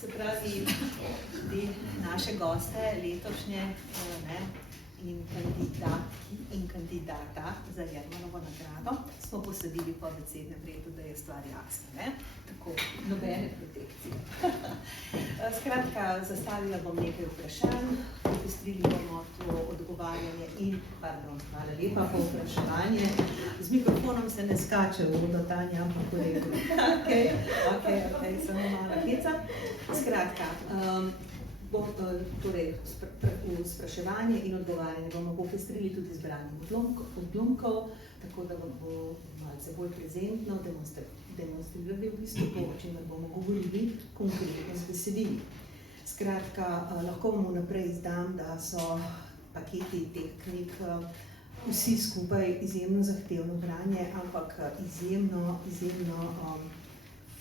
Se pravi, te naše goste letošnje in kandidata za Jermanovo nagrado smo posadili po abecednem redu, da je stvar jasna, ne? Tako, nobene protekcije. Skratka, zastavila bom nekaj vprašanj, popestrili bomo to odgovarjanje in, hvala lepa, povpraševanje. Z mikrofonom se ne skače v vodo, Tanja, ampak v redu. Ok, samo malo heca. Skratka, torej, spraševanje in odgovarjanje bomo popestrili tudi z branjem odlomkov, tako da vam bo malce bolj prezentno, demonstrirali v bistvu to, o čemer bomo govorili konkretno z besedili. Skratka, lahko vam vnaprej izdam, da so paketi teh knjig vsi skupaj izjemno zahtevno branje, ampak izjemno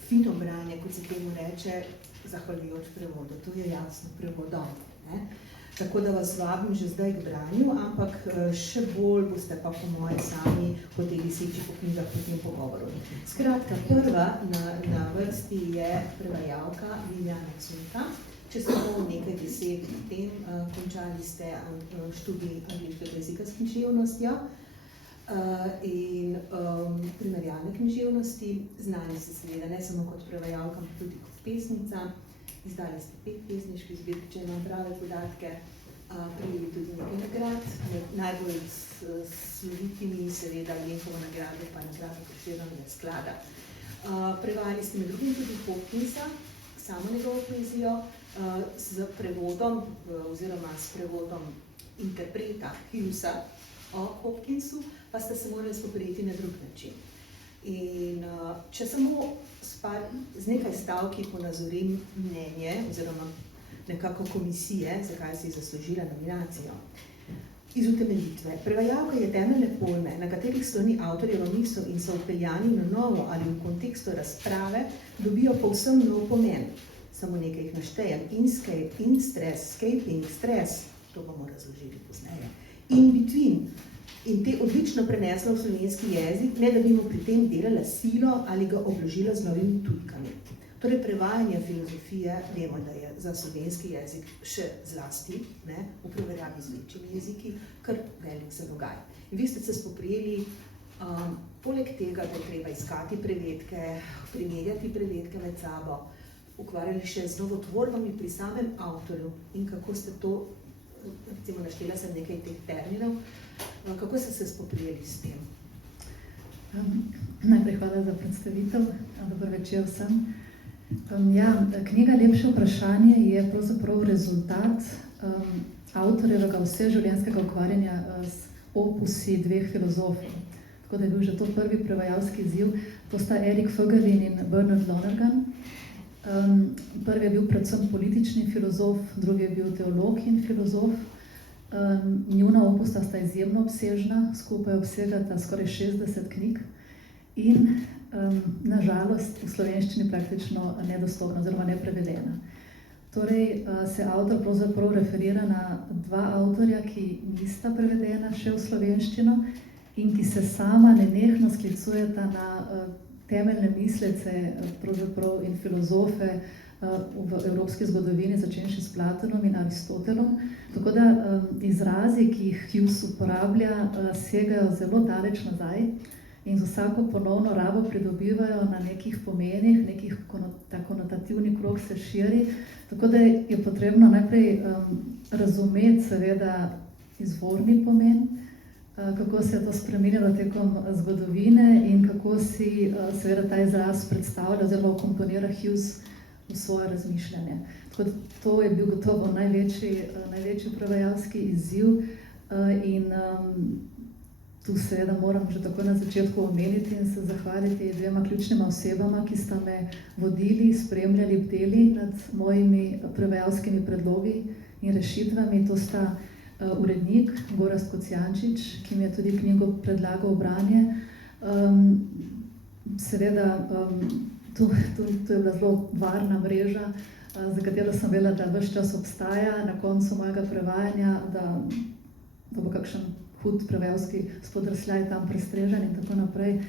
fino branje, kot se temu reče, zahvaljujoč prevodu. To je jasno, prevodom. Tako da vas vabim že zdaj k branju, ampak še bolj boste pa po moje sami hoteli seči po knjigah po tem pogovoru. Skratka, prva na vrsti je prevajalka Liljana Cunka. Če samo nekaj besed o tem, končali ste študij angleškega jezika s književnostjo in primerjalne književnosti. Znani ste seveda ne samo kot prevajalka, ampak tudi kot pesnica. Izdali ste 5 pesniških zbirk, če imam prave podatke, prejeli tudi nekaj nagrad, najbolj slovitimi seveda Lenkovo nagrado, pa nagrado Prešernovega sklada. Prevajali ste med drugim tudi Hopkinsa, samo njegovo poezijo, s prevodom oziroma s prevodom interpreta Hughesa o Hopkinsu, pa ste se morali spoprijeti na drug način. In če samo z nekaj stavki ponazorim mnenje oziroma nekako komisije, zakaj si zaslužila nominacijo. Iz utemeljitve. Prevajalka je temeljne pojme, na katerih sloni avtorjevo misel in so vpeljani na novo ali v kontekstu razprave, dobijo povsem nov pomen. Samo nekaj jih naštejem. Inscape, in-stress, scaping, stres, to bomo razložili pozneje. In between. In te odlično prenesla v slovenski jezik, ne da bi mu pri tem delala silo ali ga obložila z novimi tujkami. Torej, prevajanje filozofije, vemo, da je za slovenski jezik še zlasti, v primerjavi z večjimi jeziki, kar velik zalogaj. In vi ste se spoprijeli, poleg tega, da je treba iskati prevedke, primerjati prevedke med sabo, ukvarjali še z novotvorbami pri samem avtorju in kako ste to, recimo naštela sem nekaj teh terminov, kako ste se spoprijeli s tem? Najprej hvala za predstavitev, dober večer vsem. Knjiga Lepše vprašanje je pravzaprav rezultat avtorjevega vseživljenjskega ukvarjanja s opusi 2 filozofov. Tako da je bil že to prvi prevajalski izziv, to sta Erik Fögelin in Bernard Lonergan. Prvi je bil predvsem politični filozof, drugi je bil teolog in filozof. Njuna opusta sta izjemno obsežna, skupaj obsegata skoraj 60 knjig in nažalost v slovenščini praktično nedostopna oziroma neprevedena. Torej se avtor pravzaprav referira na 2 avtorja, ki nista prevedena še v slovenščino in ki se sama nenehno sklicujeta na temeljne mislece pravzaprav in filozofe v evropski zgodovini, začenši s Platonom in Aristotelom. Tako da izrazi, ki jih Hughes uporablja, segajo zelo daleč nazaj in z vsako ponovno rabo pridobivajo na nekih pomenih, ta konotativni krog se širi. Tako da je potrebno najprej razumeti seveda izvorni pomen, kako se je to spremenilo tekom zgodovine in kako si seveda ta izraz predstavlja oziroma ukomponira Hughes v svoje razmišljanje. Tako da to je bil gotovo največji prevajalski izziv in tu seveda moram že tako na začetku omeniti in se zahvaliti 2 ključnima osebama, ki sta me vodili, spremljali, bdeli nad mojimi prevajalskimi predlogi in rešitvami. To sta urednik Gorazd Kocijančič, ki mi je tudi knjigo predlagal v branje. Seveda, to je bila zelo varna mreža, za katero sem vedela, da ves čas obstaja na koncu mojega prevajanja, da bo kakšen hud prevajalski spodrsljaj tam prestrežen in tako naprej.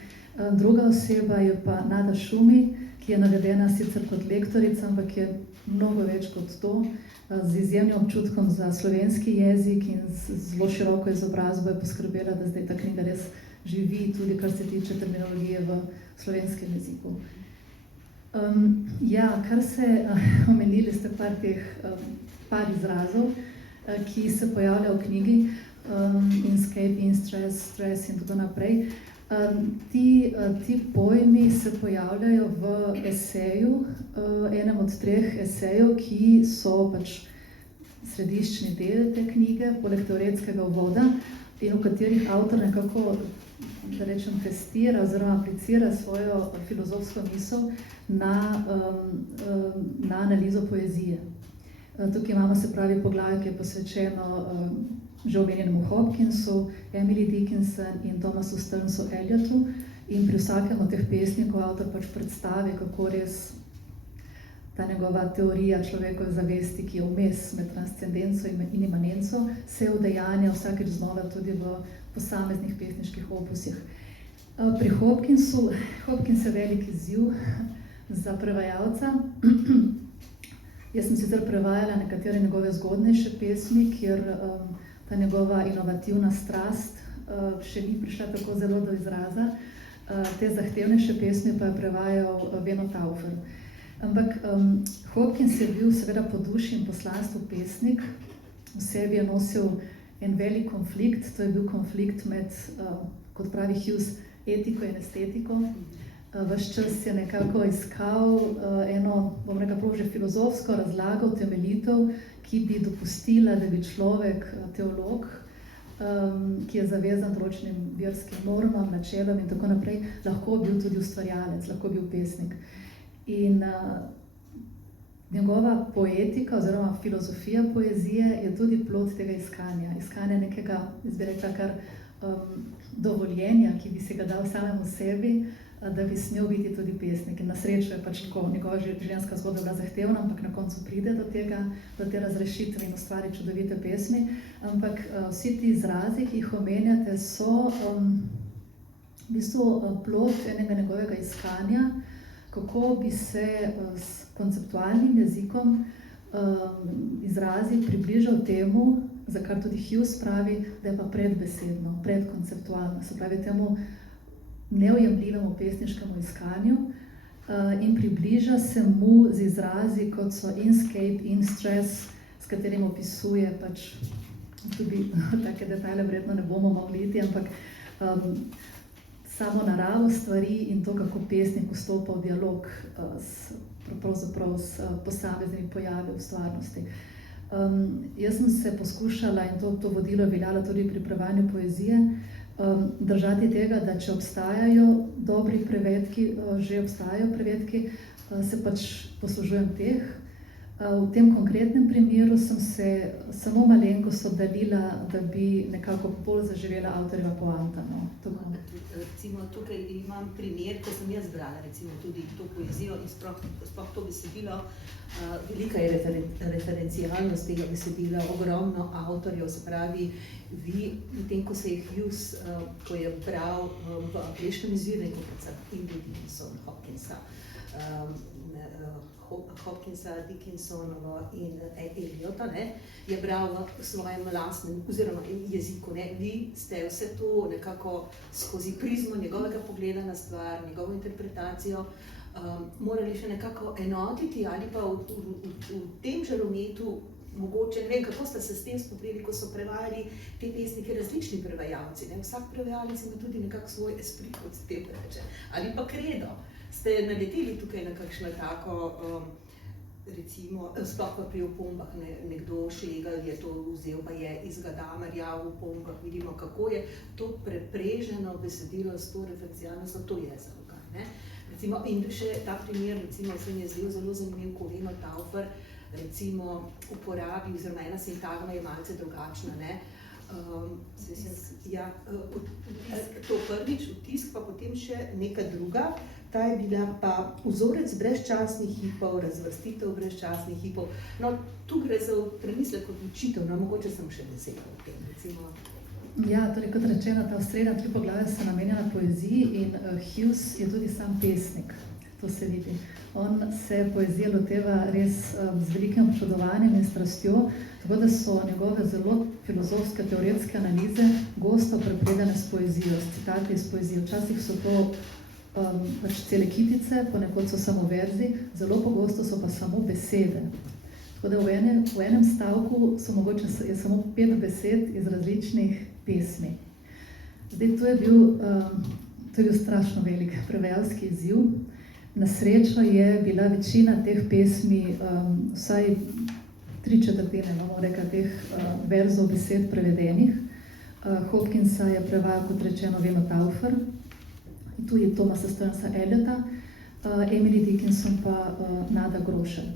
Druga oseba je pa Nada Šumi, ki je navedena sicer kot lektorica, ampak je mnogo več kot to. Z izjemnim občutkom za slovenski jezik in z zelo široko izobrazbo je poskrbela, da zdaj ta knjiga res živi, tudi kar se tiče terminologije v slovenskem jeziku. Kar se omenili ste par izrazov, ki se pojavljajo v knjigi, inscape, in-stress, stress in tako naprej. Ti pojmi se pojavljajo v eseju, enem od 3 esejev, ki so pač središčni del te knjige, poleg teoretskega uvoda, in v katerih avtor nekako, da rečem, testira oziroma aplicira svojo filozofsko misel na analizo poezije. Tukaj imamo, se pravi, poglavje, ki je posvečeno že omenjenemu Hopkinsu, Emily Dickinson in Thomasu Stearnsu Eliotu, in pri vsakem od teh pesnikov avtor pač predstavi, kako res ta njegova teorija človekove zavesti, ki je vmes med transcendenco in imanenco, se udejanja vsakeč znova tudi v posameznih pesniških opusih. Pri Hopkinsu, Hopkins je velik izziv za prevajalca. Jaz sem sicer prevajala nekatere njegove zgodnejše pesmi, kjer ta njegova inovativna strast še ni prišla tako zelo do izraza. Te zahtevnejše pesmi pa je prevajal Veno Taufer. Ampak Hopkins je bil seveda po duši in poslanstvu pesnik. V sebi je nosil en velik konflikt, to je bil konflikt med, kot pravi Hughes, etiko in estetiko. Ves čas je nekako iskal eno, bom rekla, prav že filozofsko razlago, utemeljitev, ki bi dopustila, da bi človek, teolog, ki je zavezan določenim verskim normam, načelom in tako naprej, lahko bil tudi ustvarjalec, lahko bil pesnik. In njegova poetika oziroma filozofija poezije je tudi plod tega iskanja. Iskanja nekega, jaz bi rekla, kar dovoljenja, ki bi si ga dal samemu sebi, da bi smel biti tudi pesnik. In na srečo je pač tako, njegova življenjska zgodba bila zahtevna, ampak na koncu pride do te razrešitve in ustvari čudovite pesmi. Ampak vsi ti izrazi, ki jih omenjate, so v bistvu plod enega njegovega iskanja, kako bi se s konceptualnim jezikom izrazi približal temu, za kar tudi Hughes pravi, da je pa predbesedno, predkonceptualno, se pravi temu neujemljivemu pesniškemu iskanju, in približa se mu z izrazi, kot so inscape, in-stress, s katerim opisuje pač, tudi take detajle verjetno ne bomo mogli iti, ampak samo naravo stvari in to, kako pesnik vstopa v dialog pravzaprav s posameznimi pojavi v stvarnosti. Jaz sem se poskušala, in to vodilo veljalo tudi pri prevajanju poezije, držati tega, da če obstajajo dobri prevedki, že obstajajo prevedki, se pač poslužujem teh. V tem konkretnem primeru sem se samo malenkost oddaljila, da bi nekako bolj zaživela avtorjeva poanta. Recimo, tukaj imam primer, ko sem jaz brala recimo tudi to poezijo in sploh to besedilo. Velika je referencialnost tega besedila, ogromno avtorjev, se pravi, vi, tem, ko se je Hughes, ko je bral v angleškem izvirniku, predvsem Emily Dickinson, Hopkinsa, Dickinsonovo in Eliota, je bral v svojem lastnem oziroma jeziku. Vi ste vse to nekako skozi prizmo njegovega pogleda na stvar, njegovo interpretacijo morali še nekako enotiti ali pa v tem žarometu mogoče, ne vem, kako ste se s tem spoprijeli, ko so prevajali te pesnike različni prevajalci. Vsak prevajalec ima tudi nekako svoj esprit, kot se temu reče, ali pa kredo. Ste naleteli tukaj na kakšno tako, recimo, sploh pa pri opombah, nekdo Šegel je to vzel, pa je iz Gadamerja v opombah, vidimo, kako je to prepreženo besedilo s to refleksijalnostjo, to je zelo kaj. Recimo, in še ta primer, recimo, se mi je zdel zelo zanimiv, ko Veno Taufer, recimo, uporabi, oziroma ena sintagma je malce drugačna, to prvič, vtisk, pa potem še neka druga. Ta je bila pa vzorec brezčasnih hipov, razvrstitev brezčasnih hipov. Tu gre za premislek odločitev, mogoče sem še beseda o tem, recimo. Ja, torej kot rečeno, ta osrednja 3 poglavja so namenjena poeziji in Hughes je tudi sam pesnik. to se vidi. On se poezije loteva res z velikim občudovanjem in strastjo, tako da so njegove zelo filozofske, teoretske analize gosto prepredane s poezijo, s citati iz poezije. Včasih so to pač cele kitice, ponekod so samo verzi, zelo pogosto so pa samo besede. Tako da v enem stavku so mogoče je samo 5 besed iz različnih pesmi. Zdaj, to je bil strašno velik prevajalski izziv. Na srečo je bila večina teh pesmi, vsaj 3/4, bomo rekla, teh verzov besed prevedenih. Hopkinsa je prevajal, kot rečeno, Veno Taufer, tudi Thomasa Stearnsa Eliota, Emily Dickinson pa Nada Grošelj.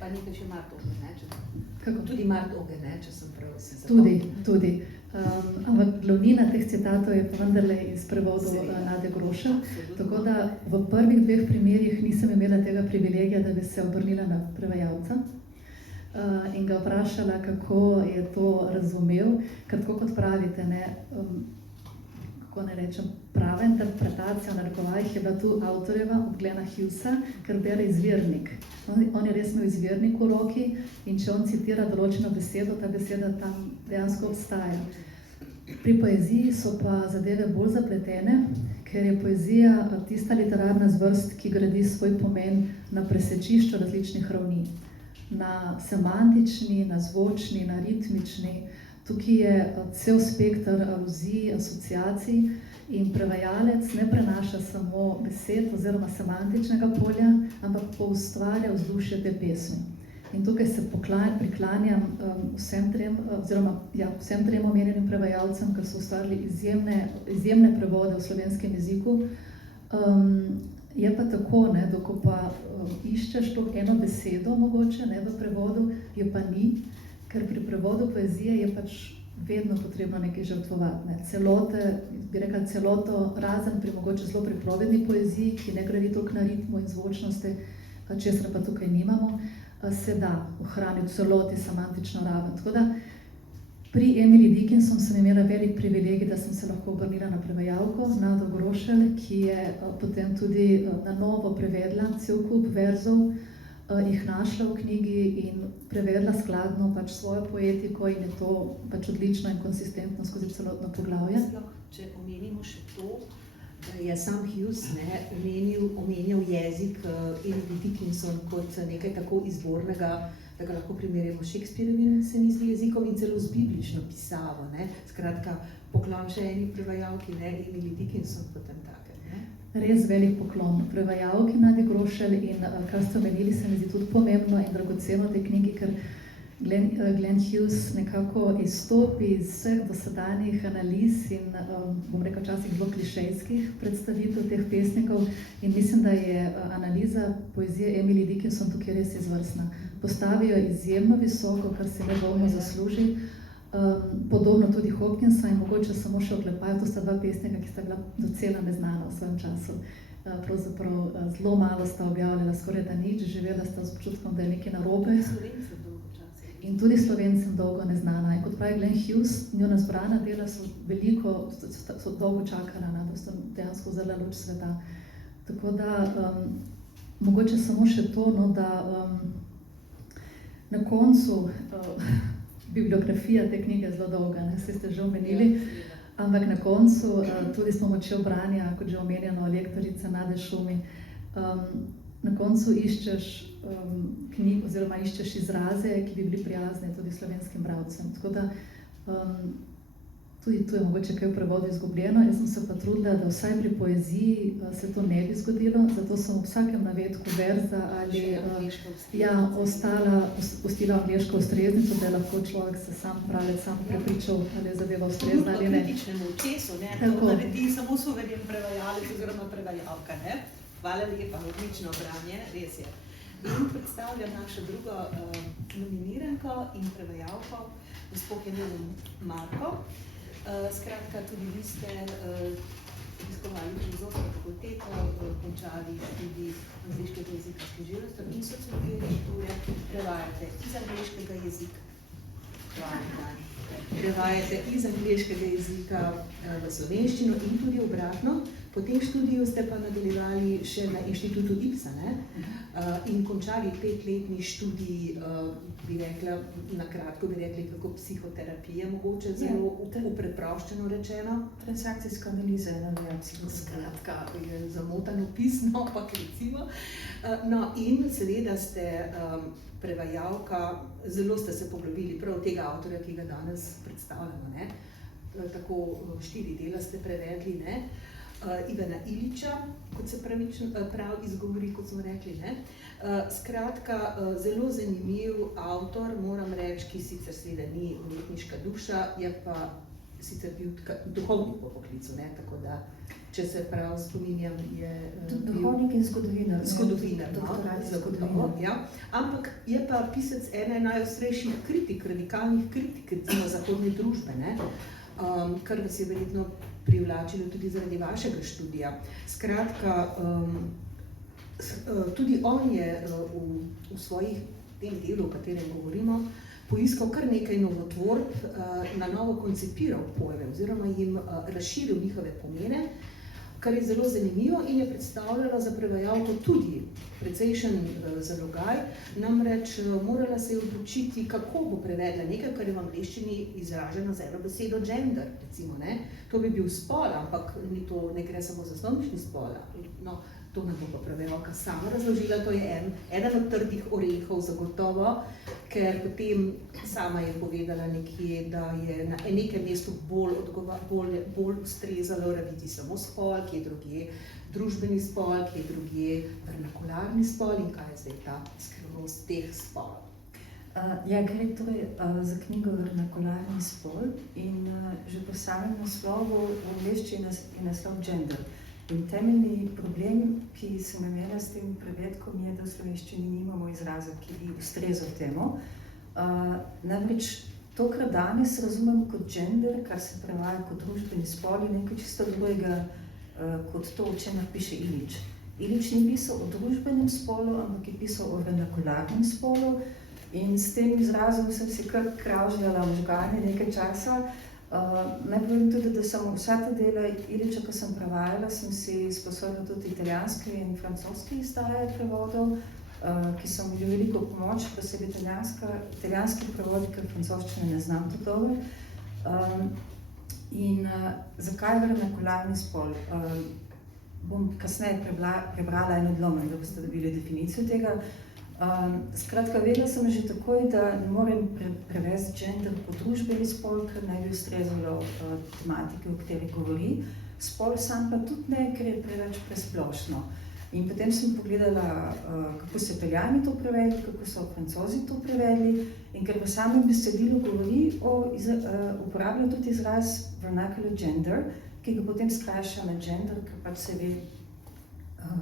Pa nekaj še Mart Oge, ne? Kako? Tudi Mart Oge, ne? Če sem prav se zapomnila. Tudi. Ampak glavnina teh citatov je pa vendarle iz prevodov Nade Grošelj, tako da v prvih 2 primerih nisem imela tega privilegija, da bi se obrnila na prevajalca in ga vprašala, kako je to razumel, ker tako kot pravite, ne, kako ne rečem, prava interpretacija v narekovajih je bila tu avtorjeva od Glena Hughesa, ker bere izvirnik. On je res imel izvirnik v roki in če on citira določeno besedo, ta beseda tam dejansko obstaja. Pri poeziji so pa zadeve bolj zapletene, ker je poezija tista literarna zvrst, ki gradi svoj pomen na presečišču različnih ravni. Na semantični, na zvočni, na ritmični. Tukaj je cel spekter aluzij, asociacij in prevajalec ne prenaša samo besed oziroma semantičnega polja, ampak poustvarja vzdušje te pesmi. In tukaj se priklanjam vsem trem omenjenim prevajalcem, ker so ustvarili izjemne prevode v slovenskem jeziku. Je pa tako, ne, da ko pa iščeš to eno besedo mogoče, ne, v prevodu, je pa ni, ker pri prevodu poezije je pač vedno potrebno nekaj žrtvovati. Ne. Celoto, razen pri mogoče zelo pripovedni poeziji, ki ne gradi toliko na ritmu in zvočnosti, česar pa tukaj nimamo, se da ohraniti v celoti semantično raven. Tako da pri Emily Dickinson sem imela velik privilegij, da sem se lahko obrnila na prevajalko, Nado Grošelj, ki je potem tudi na novo prevedla cel kup verzov, jih našla v knjigi in prevedla skladno pač svojo poetiko in je to pač odlično in konsistentno skozi celotno poglavje. Če omenimo še to, je sam Hughes omenil jezik Emily Dickinson kot nekaj tako izvornega, da ga lahko primerjamo s Shakespearovim, se mi zdi, jezikom in celo z biblično pisavo. Ne? Skratka, poklon še eni prevajalki, ne, Emily Dickinson potem take. Ne? Res velik poklon prevajalki Nadi Grošelj in kar ste omenili, se mi zdi tudi pomembno in dragoceno v tej knjigi, ker Glenn Hughes nekako izstopi iz vseh dosedanjih analiz in bom rekel včasih zelo klišejskih predstavitev teh pesnikov in mislim, da je analiza poezije Emily Dickinson tukaj res izvrstna. Postavijo izjemno visoko, kar se nedvomno zasluži. Podobno tudi Hopkinsa in mogoče samo še oklepajo, to sta 2 pesnika, ki sta bila docela neznana v svojem času. Pravzaprav zelo malo sta objavljala, skoraj da nič, živela sta z občutkom, da je nekaj narobe. In tudi Slovencem dolgo neznana. In kot pravi Glenn Hughes, njuna zbrana dela so dolgo čakala, da so dejansko vzela luč sveta. Tako da mogoče samo še to, no, da na koncu bibliografija te knjige je zelo dolga, ne, vse ste že omenili, ampak na koncu tudi s pomočjo branja, kot že omenjeno, lektorica Nade Šumi, na koncu iščeš knjig oziroma iščeš izraze, ki bi bili prijazni tudi slovenskim bralcem. Tako da tudi tu je mogoče kaj v prevodu izgubljeno. Jaz sem se pa trudila, da vsaj pri poeziji se to ne bi zgodilo, zato sem v vsakem navedku verza ali pustila angleško ustreznico, da je lahko človek se sam prepričal, ali je zadeva ustrezna ali ne. Kritičnemu očesu, ne? To naredi samo suveren prevajalec oziroma prevajalka, ne? Hvala lepa, odlično branje, res je. In predstavljam našo drugo nominiranko in prevajalko, gospo Heleno Marko. Skratka, tudi vi ste obiskovali filozofsko fakulteto, končali tudi angleškega jezika s književnostjo in sociologijo in kulture, prevajate iz angleškega jezika. Prevajate iz angleškega jezika v slovenščino in tudi obratno. Po tem študiju ste pa nadaljevali še na inštitutu IPSA, ne? In končali 5-letni študij, bi rekla, na kratko bi rekli, kako psihoterapije mogoče zelo upreproščeno rečeno. Transakcijska analiza je Skratka, je zamotano pisno, ampak recimo. No, in seveda ste prevajalka, zelo ste se poglobili prav tega avtorja, ki ga danes predstavljamo, ne? Tako 4 dela ste prevedli, ne? Ivana Ilića, kot se prav izgovori, kot smo rekli, ne? Skratka, zelo zanimiv avtor, moram reči, ki sicer seveda ni umetniška duša, je pa sicer bil duhovnik po poklicu, ne? Tako da, če se prav spominjam, je duhovnik in zgodovinar. Zgodovinar, zagotovo, ja. Ampak je pa pisec ene najostrejših kritik, radikalnih kritik, recimo zahodne družbe, ne? Kar vas je verjetno privlačilo tudi zaradi vašega študija. Skratka, tudi on je v svojih tem delu, o katerem govorimo, poiskal kar nekaj novotvorb, na novo koncipiral pojme oziroma jim razširil njihove pomene, kar je zelo zanimivo in je predstavljalo za prevajalko tudi precejšen zalogaj, namreč morala se je odločiti, kako bo prevedla nekaj, kar je v angleščini izraženo z eno besedo gender, recimo, ne? To bi bil spol, ampak ne gre samo za slovnični spol. No, to nam bo pa prevajalka sama razložila, to je eden od trdih orehov zagotovo, ker potem sama je povedala nekje, da je na nekem mestu bolj ustrezalo rabiti samo spol, ki je drugje družbeni spol, ki je drugje vernakularni spol in kaj je zdaj ta skrivnost teh spolov. Ja, gre torej za knjigo Vernakularni spol in že po samem naslovu v angleščini je naslov gender. In temeljni problem, ki sem imela s tem prevedkom, je, da v slovenščini nimamo izraza, ki bi ustrezal temu. Namreč to, kar danes razumem kot gender, kar se prevaja kot družbeni spol, je nekaj čisto drugega kot to, o čemer piše Ilić. Ilić ni pisal o družbenem spolu, ampak je pisal o vernakularnem spolu in s tem izrazom sem si kar kravžljala možgane nekaj časa. Naj povem tudi, da sem vsa ta dela Ilića, ko sem prevajala, sem si sposodila tudi italijanske in francoske izdaje prevodov, ki so mi bili veliko pomoč, posebej italijanski prevodi, ker francoščine ne znam tako dobro. In zakaj vernakularni spol? Bom kasneje prebrala en odlomek, da boste dobili definicijo tega. Skratka, vedela sem že takoj, da ne morem prevesti gender kot družbeni spol, ker ne bi ustrezalo tematike, o kateri govori. Spol sam pa tudi ne, ker je preveč presplošno. In potem sem pogledala, kako so Italijani to prevedli, kako so Francozi to prevedli in ker v samem besedilu govori uporablja tudi izraz vernacular gender, ki ga potem skrajša na gender, ker pač se ve,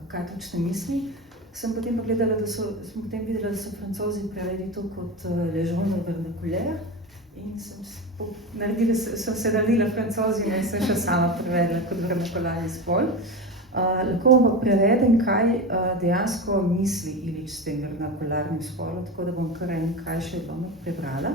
kaj točno misli. Sem potem videla, da so Francozi prevedli to kot le genre vernaculaire in sem se naredila Francozina in sem še sama prevedla kot vernakularni spol. Lahko vam pa prevedem, kaj dejansko misli Ilić s tem vernakularnim spolom, tako da bom kar nekaj še odlomek prebrala.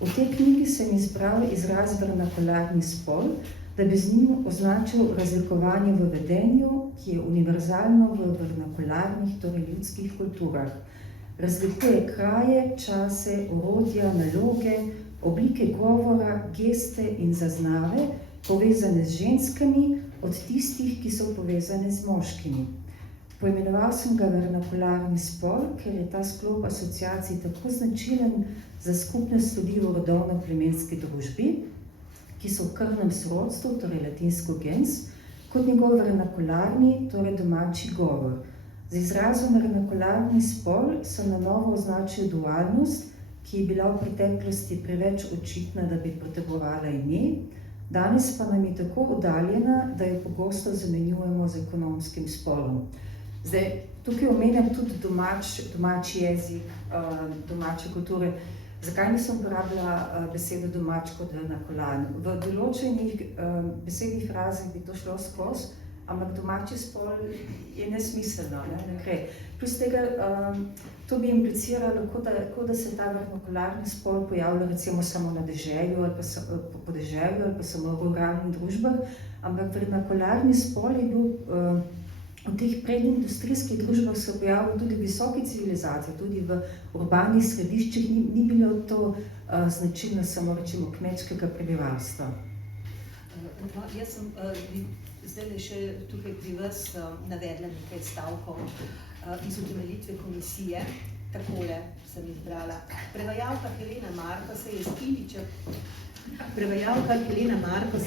V tej knjigi sem izbrala izraz vernakularni spol, da bi z njim označil razlikovanje v vedenju, ki je univerzalno v vernakularnih, torej ljudskih kulturah. Razlikuje kraje, čase, orodja, naloge, oblike govora, geste in zaznave, povezane z ženskami, od tistih, ki so povezane z moškimi. Poimenoval sem ga vernakularni spol, ker je ta sklop asociacij tako značilen za skupnost ljudi v rodovno-plemenski družbi, ki so v krvnem sorodstvu, torej latinsko gens, kot njegov vernakularni, torej domači govor. Z izrazom vernakularni spol sem na novo označil dualnost, ki je bila v preteklosti preveč očitna, da bi potrebovala ime, danes pa nam je tako oddaljena, da jo pogosto zamenjujemo z ekonomskim spolom. Zdaj, tukaj omenjam tudi domači jezik, domače kulture. Zakaj nisem uporabila besedo domač kot vernakularni? V določenih besednih frazah bi to šlo skozi, ampak domači spol je nesmiselno, ne gre. Plus tega, to bi impliciralo, kot da se ta vernakularni spol pojavlja recimo samo na deželju ali pa podeželju ali pa samo v ruralnih družbah, ampak vernakularni spol je bil v teh predindustrijskih družbah se pojavil tudi v visoki civilizaciji, tudi v urbanih središčih, ni bilo to značilno samo recimo kmečkega prebivalstva. Jaz sem zdaj še tukaj pri vas navedla nekaj stavkov iz utemeljitve komisije. Takole sem izbrala. Prevajalka Helena Marko se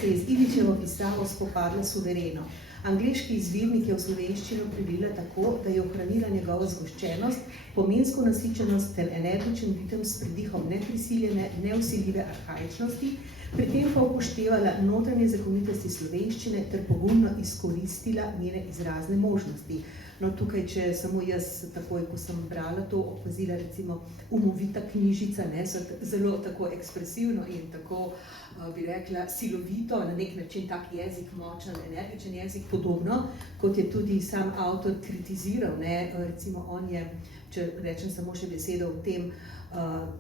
je z Iličevo pisavo spopadla suvereno. Angleški izvirnik je v slovenščino prilila tako, da je ohranila njegovo zgoščenost, pomensko nasičenost ter energičen ritem s pridihom neprisiljene, nevsiljive arhaičnosti, pri tem pa upoštevala notranje zakonitosti slovenščine ter pogumno izkoristila njene izrazne možnosti. No, tukaj, če samo jaz takoj, ko sem brala to, opazila recimo umovita knjižica, ne, so zelo tako ekspresivno in tako, bi rekla, silovito, na nek način tak jezik, močen, energičen jezik, podobno, kot je tudi sam avtor kritiziral, ne, recimo on je, če rečem samo še besedo o tem,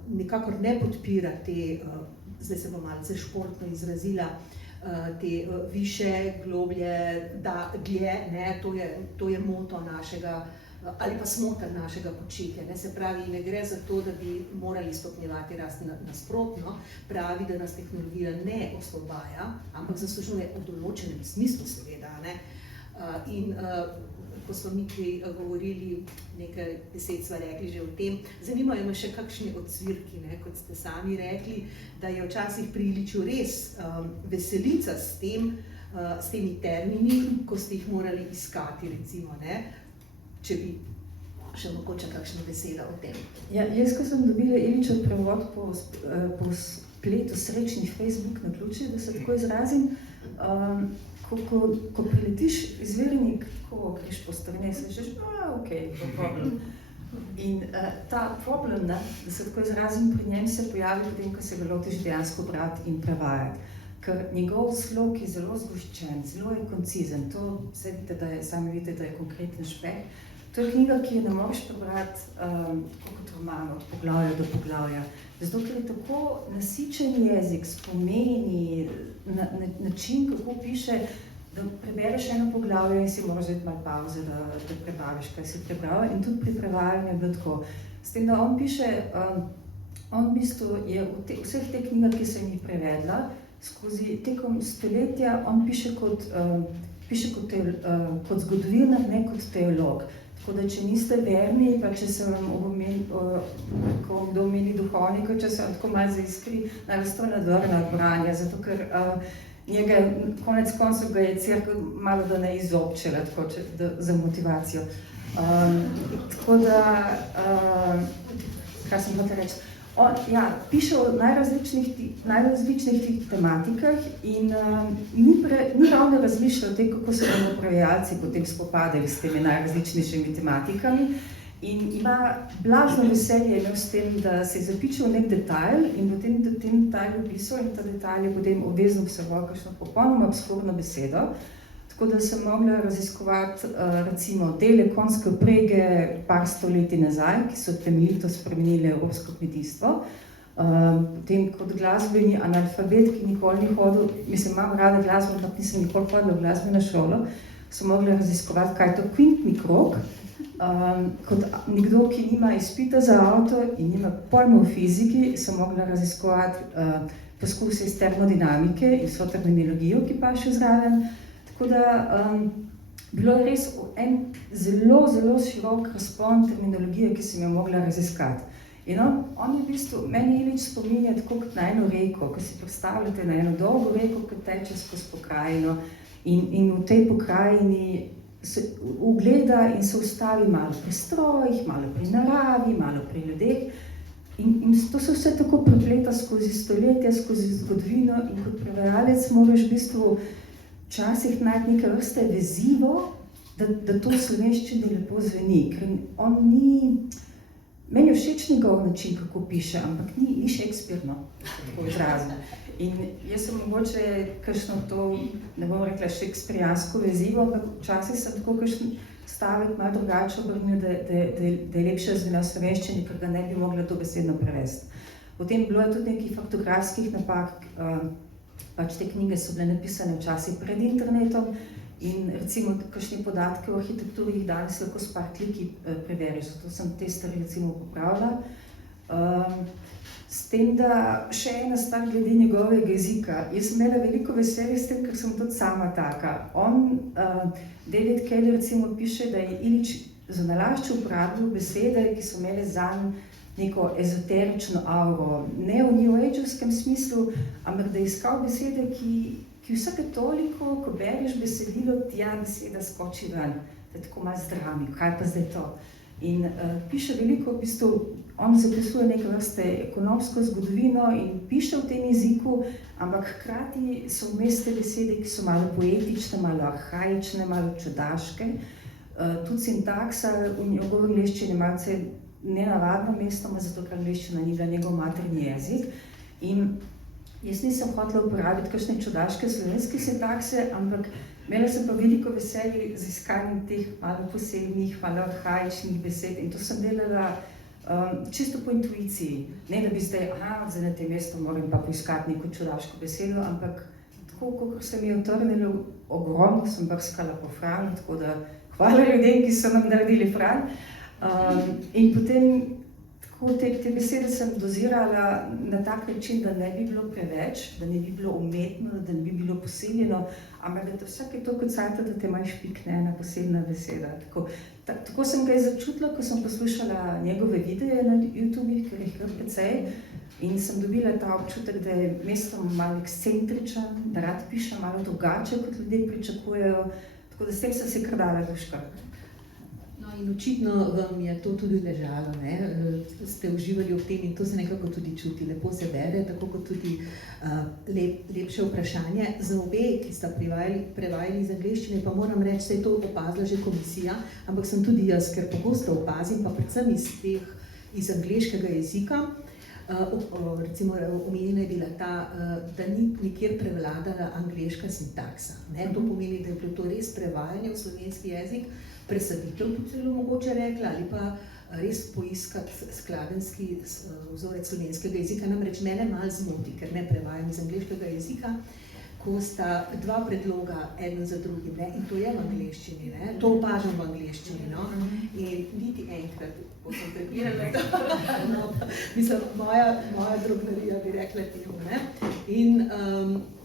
nekakor ne podpira te, zdaj se bom malce športno izrazila, te više, globlje, dlje, ne, to je moto našega, ali pa smotar našega početja. Ne, se pravi, ne gre za to, da bi morali stopnjevati rast nasprotno, pravi, da nas tehnologija ne osvobaja, ampak zaslužuje v določenem smislu seveda. Ne. In ko smo mi govorili, nekaj besed sva rekli že o tem, zanimajo me še kakšni odzvirki, ne, kot ste sami rekli, da je včasih pri Iliču res veselica s temi termini, ko ste jih morali iskati, recimo, ne, če bi še mogoče kakšna beseda o tem. Ja, jaz, ko sem dobila Iličev prevod po spletu srečnih Facebook naključij, da se tako izrazim, ko priletiš izvirnik, ko greš po strani, se rečeš, ok, no problem. In ta problem, da se tako izrazim, pri njem se pojavi potem, ko se ga lotiš dejansko brati in prevajati. Ker njegov slog je zelo zgoščen, zelo je koncizen, to sami vidite, da je konkreten špeh. To je knjiga, ki je ne moreš prebrati tako kot roman, od poglavja do poglavja. Zato, ker je tako nasičen jezik, spomeni, način, kako piše, da prebereš eno poglavje in si moraš vzeti malo pauze, da prebaviš, kaj si prebral. In tudi pri prevajanju je bilo tako. S tem, da on piše, on v bistvu je v vseh teh knjigah, ki sem jih prevedla, skozi tekom stoletja, on piše kot zgodovinar, ne kot teolog. Tako da, če niste verni, pa če se vam ko kdo omeni duhovnika, če se vam tako malo zaiskri, naj vas to nadvrne od branja, zato ker njega konec koncev ga je cerkev malo da ne izobčila, tako za motivacijo. Tako da, kaj sem hotel reči? Piše o najrazličnejših tematikah in ni ravno razmišljal o tem, kako se bomo prevajalci potem spopadali s temi najrazličnejšimi tematikami in ima blazno veselje imel s tem, da se je zapičil nek detajl in potem do tem detajlu pisal in ta detajl je potem obvezno vseboval kakšno popolnoma obskurno besedo. Tako da sem mogla raziskovati recimo dele konjske vprege par stoletij nazaj, ki so temeljito spremenili evropsko kmetijstvo. Potem kot glasbeni analfabet, ki nikoli ni hodil, mislim, imam rada glasbo, ampak nisem nikoli hodila v glasbeno šolo, sem mogla raziskovati, kaj je to kvintni krog. Kot nekdo, ki nima izpita za avto in nima pojma v fiziki, sem mogla raziskovati poskuse iz termodinamike in vso terminologijo, ki pa še zraven. Tako da bilo je res en zelo, zelo širok razpon terminologije, ki sem jo mogla raziskati. In on je v bistvu, meni Ilič spominja tako kot na eno reko, ko si predstavljate na eno dolgo reko, ki teče skozi pokrajino in v tej pokrajini se ugleda in se ustavi malo pri strojih, malo pri naravi, malo pri ljudeh. In to se vse tako prepleta skozi stoletja, skozi zgodovino in kot prevajalec moraš v bistvu včasih najti neke vrste vezivo, da to v slovenščini lepo zveni, ker on ni, meni je všeč njegov način, kako piše, ampak ni Shakespeare, tako izrazno. In jaz sem mogoče kakšno to, ne bom rekla šekspirijansko vezivo, ampak včasih sem tako kakšen stavek malo drugače obrnil, da je lepše zvena v slovenščini, ker ga ne bi mogla to besedno prevesti. Potem bilo je tudi nekih faktografskih napak, pač te knjige so bile napisane včasih pred internetom in recimo kakšne podatke o arhitekturi jih danes lahko s par kliki preveriš, zato sem te stvari recimo popravila. S tem, da še ena stvar glede njegovega jezika. Jaz sem imela veliko veselje s tem, ker sem tudi sama taka. David Kelly recimo piše, da je Ilić zanalašče uporabil besede, ki so imele zanj neko ezoterično auro. Ne v New Age-ovskem smislu, ampak da je iskal besede, ki vsake toliko, ko bereš besedilo, tja beseda skoči ven. Da je tako malo zdrami, kaj pa zdaj to? In piše veliko, v bistvu, on zapisuje neke vrste ekonomsko zgodovino in piše v tem jeziku, ampak hkrati so vmes te besede, ki so malo poetične, malo arhaične, malo čudaške. Tudi sintaksa v njegovi angleščini je malce nenavadno mestoma, zato ker angleščina ni bila njegov materni jezik. In jaz nisem hotela uporabiti kakšne čudaške slovenske sintakse, ampak imela sem pa veliko veselje z iskanjem teh malo posebnih, malo arhaičnih besed in to sem delala čisto po intuiciji. Ne, da bi zdaj, zdaj na tem mestu moram pa poiskati neko čudaško besedo, ampak tako, kot se mi je utrnilo, ogromno sem brskala po Franu, tako da hvala ljudem, ki so nam naredili Fran. In potem tako te besede sem dozirala na tak način, da ne bi bilo preveč, da ne bi bilo umetno, da ne bi bilo posiljeno, ampak da vsake toliko cajta, da te malo špikne ena posebna beseda. Tako sem ga začutila, ko sem poslušala njegove videe na YouTube, ker jih kar precej, in sem dobila ta občutek, da je mestom malo ekscentričen, da rad piše malo drugače, kot ljudje pričakujejo, tako da s tem sem se kar dala duška. In očitno vam je to tudi ležalo, ne? Ste uživali v tem in to se nekako tudi čuti, lepo se bere, tako kot tudi lepše vprašanje. Za obe, ki sta prevajali iz angleščine, pa moram reči, da je to opazila že komisija, ampak sem tudi jaz, ker pogosto opazim, pa predvsem iz angleškega jezika. Recimo omenjena je bila ta, da ni nikjer prevladala angleška sintaksa. To pomeni, da je bilo to res prevajanje v slovenski jezik, presaditev, tudi celo mogoče rekla, ali pa res poiskati skladenski vzorec slovenskega jezika. Namreč mene malo zmoti, ker ne prevajam iz angleškega jezika, ko sta dva predloga eden za drugim, ne? In to je v angleščini, ne? To opažam v angleščini, no? In niti enkrat, ko sem prebirala, mislim, moja drobnarija bi rekla temu, ne? In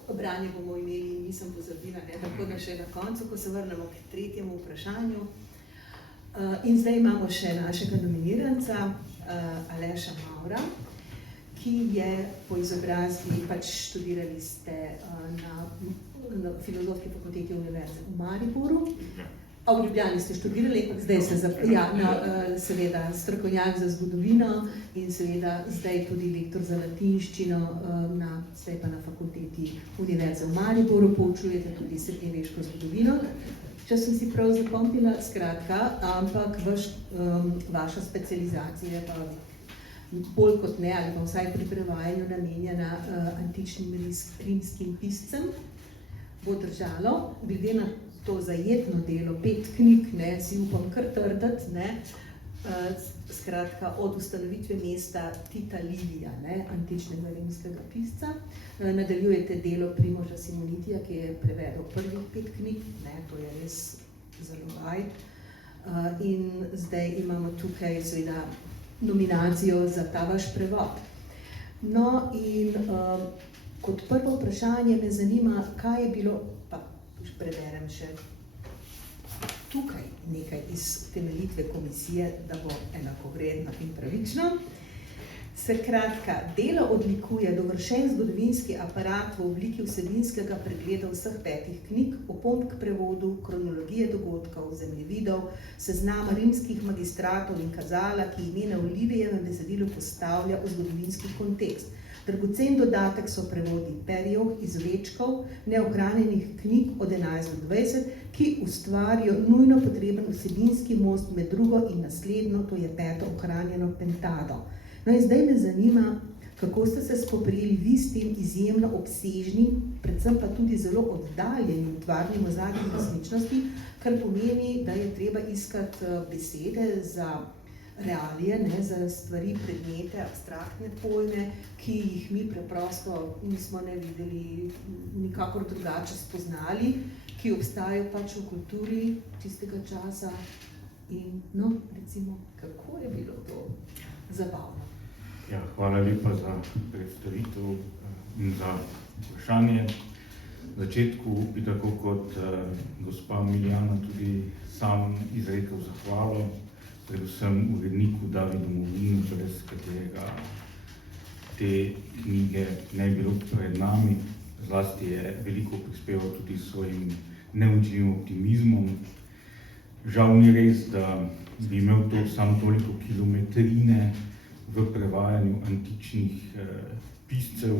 branje bomo imeli, nisem pozabila, ne? Tako da še na koncu, ko se vrnemo k tretjemu vprašanju. In zdaj imamo še našega nominiranca, Aleša Mavra, ki je po izobrazbi, pač študirali ste na Filozofski fakulteti Univerze v Mariboru, a v Ljubljani ste študirali, zdaj se seveda strokovnjak za zgodovino in seveda zdaj tudi lektor za latinščino, zdaj pa na fakulteti Univerze v Mariboru, poučujete tudi srednjeveško zgodovino. Če sem si prav zapomnila, skratka, ampak vaša specializacija je pa bolj kot ne, ali pa vsaj pri prevajanju namenjena antičnim rimskim piscem, bo držalo, glede na to zajetno delo, 5 knjig, ne, si upam kar trdati, ne, skratka, od ustanovitve mesta Tita Livija, ne, antičnega rimskega pisca. Nadaljujete delo Primoža Simonitija, ki je prevedel prvih 5 knjig, ne, to je res zelo vaj. In zdaj imamo tukaj seveda nominacijo za ta vaš prevod. No in kot prvo vprašanje me zanima, kaj je bilo, pa preberem še tukaj nekaj iz temeljitve komisije, da bo enakovredno in pravično. Skratka, delo odlikuje dovršen zgodovinski aparat v obliki vsebinskega pregleda vseh 5 knjig, opomb k prevodu, kronologije dogodkov, zemljevidov, seznama rimskih magistratov in kazala, ki imena v Livijevem besedilu postavlja v zgodovinski kontekst. Dragocen dodatek so prevodi Perjov, izvlečkov, neohranjenih knjig od 11 do 20, ki ustvarijo nujno potreben vsebinski most med drugo in naslednjo, to je 5. ohranjeno pentado. No in zdaj me zanima, kako ste se spoprijeli vi s tem izjemno obsežnim, predvsem pa tudi zelo oddaljenim tvarnim ozadjem resničnosti, kar pomeni, da je treba iskati besede za realije, ne, za stvari, predmete, abstraktne pojme, ki jih mi preprosto nismo ne videli, nikakor drugače spoznali, ki obstajajo pač v kulturi tistega časa. In no, recimo, kako je bilo to zabavno? Ja, hvala lepa za predstavitev in za vprašanje. V začetku bi tako kot gospa Miljana tudi sam izrekel zahvalo, predvsem uredniku Davidu Movinu, brez katerega te knjige ne bi bilo pred nami. Zlasti je veliko prispeval tudi s svojim neučljivim optimizmom. Žal ni res, da bi imel to samo toliko kilometrine v prevajanju antičnih piscev,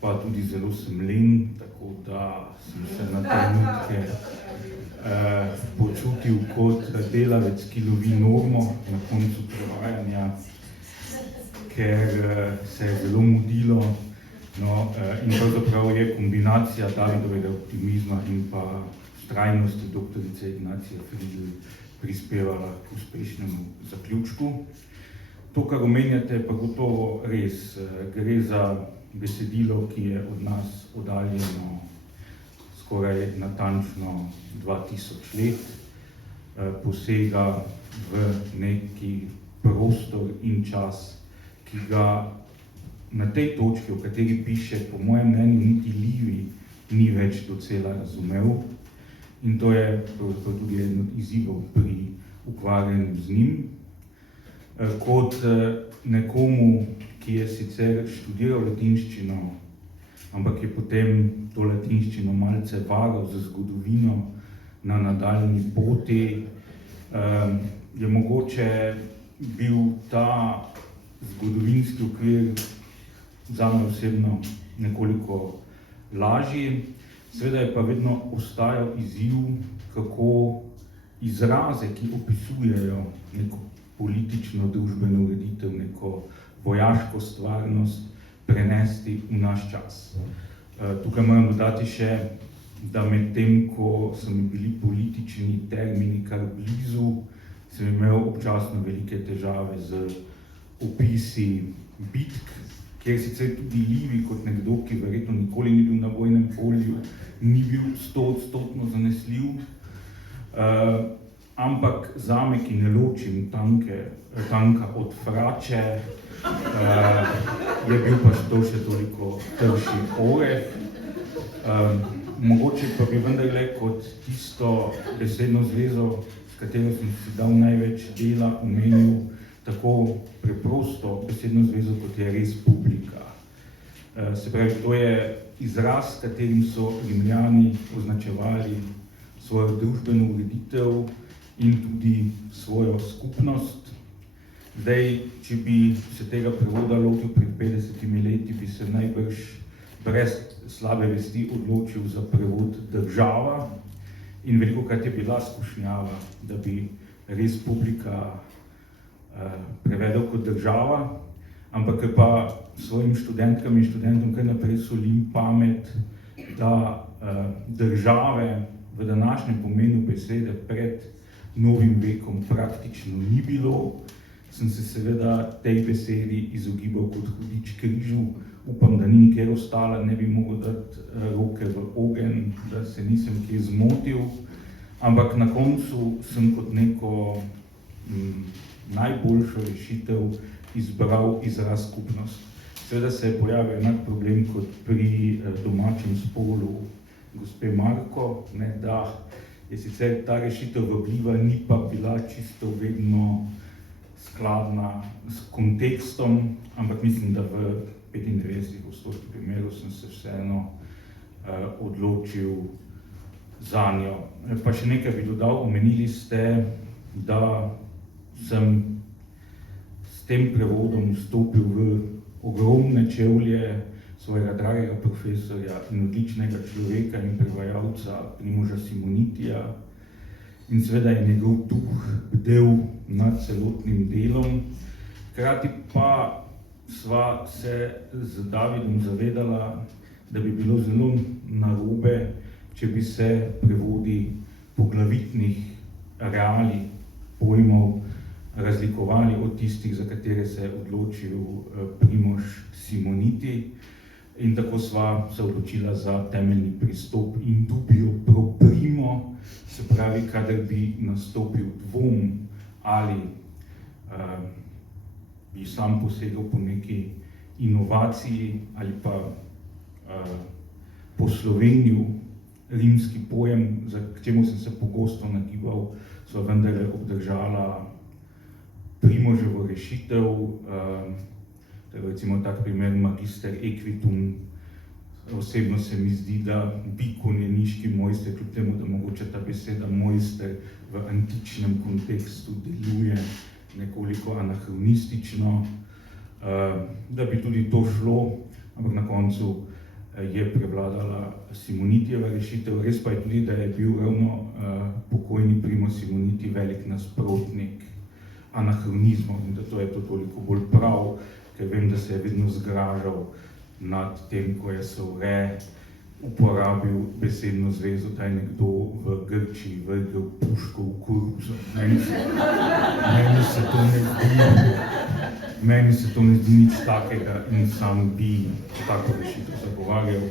pa tudi zelo sem len, tako da sem se na trenutke počutil kot delavec, ki lovi normo na koncu prevajanja, ker se je zelo mudilo. No, in pravzaprav je kombinacija Davidovega optimizma in pa vztrajnosti doktorice Ignacije Fridl prispevala k uspešnemu zaključku. To, kar omenjate, pa gotovo res. Gre za besedilo, ki je od nas oddaljeno skoraj natančno 2000 let, posega v neki prostor in čas, ki ga na tej točki, o kateri piše, po mojem mnenju niti Livy ni več docela razumel. In to je tudi eden od izzivov pri ukvarjanju z njim. Kot nekomu, ki je sicer študiral latinščino, ampak je potem to latinščino malce varal za zgodovino na nadaljnji poti, je mogoče bil ta zgodovinski okvir zame osebno nekoliko lažji. Seveda je pa vedno ostajal izziv, kako izraze, ki opisujejo neko politično družbeno ureditev, neko vojaško stvarnost, prenesti v naš čas. Tukaj moram dodati še, da med tem, ko so mi bili politični termini kar blizu, sem imel občasno velike težave z opisi bitk, kjer sicer tudi Livy kot nekdo, ki verjetno nikoli ni bil na vojnem polju, ni bil 100% zanesljiv. Ampak zame, ki ne ločim tanka od frače, je bil pa to še toliko trši oreh. Mogoče pa bi vendarle kot tisto besedno zvezo, s katero sem si dal največ dela, omenil tako preprosto besedno zvezo, kot je res publika. Se pravi, to je izraz, s katerim so Rimljani označevali svojo družbeno ureditev in tudi svojo skupnost. Zdaj, če bi se tega prevoda lotil pred 50 leti, bi se najbrž brez slabe vesti odločil za prevod država in velikokrat je bila skušnjava, da bi res publika prevedel kot država, ampak pa svojim študentkam in študentom kar naprej solim pamet, da države v današnjem pomenu besede pred novim vekom praktično ni bilo. Sem se seveda tej besedi izogibal kot hudič križu. Upam, da ni nikjer ostala, ne bi mogel dati roke v ogenj, da se nisem kje zmotil. Ampak na koncu sem kot neko najboljšo rešitev izbral izraz skupnost. Seveda se je pojavil enak problem kot pri domačem spolu gospe Marko, ne, da je sicer ta rešitev vabljiva, ni pa bila čisto vedno skladna s kontekstom, ampak mislim, da v 95% primerov sem se vseeno odločil za njo. Pa še nekaj bi dodal, omenili ste, da sem s tem prevodom vstopil v ogromne čevlje svojega dragega profesorja in odličnega človeka in prevajalca Primoža Simonitija. In seveda je njegov duh bdel nad celotnim delom. Hkrati pa sva se z Davidom zavedala, da bi bilo zelo narobe, če bi se prevodi poglavitnih realij, pojmov razlikovali od tistih, za katere se je odločil Primož Simoniti. In tako sva se odločila za temeljni pristop in dubio pro primo, se pravi, kadar bi nastopil dvom ali bi sam posegal po neki inovaciji ali pa poslovenil rimski pojem, k čemu sem se pogosto nagibal, sva vendarle obdržala Primoževo rešitev, recimo tak primer magister equitum. Osebno se mi zdi, da bi konjeniški mojster, kljub temu, da mogoče ta beseda mojster v antičnem kontekstu deluje nekoliko anahronistično, da bi tudi to šlo, ampak na koncu je prevladala Simonitijeva rešitev. Res pa je tudi, da je bil ravno pokojni Primož Simoniti velik nasprotnik anahronizmov in da to je to toliko bolj prav, ker vem, da se je vedno zgražal nad tem, ko je Sovre uporabil besedno zvezo, da je nekdo v Grčiji vrgel puško v koruzo. Meni se to ne zdi nič takega in sam bi tako rešitev zagovarjal.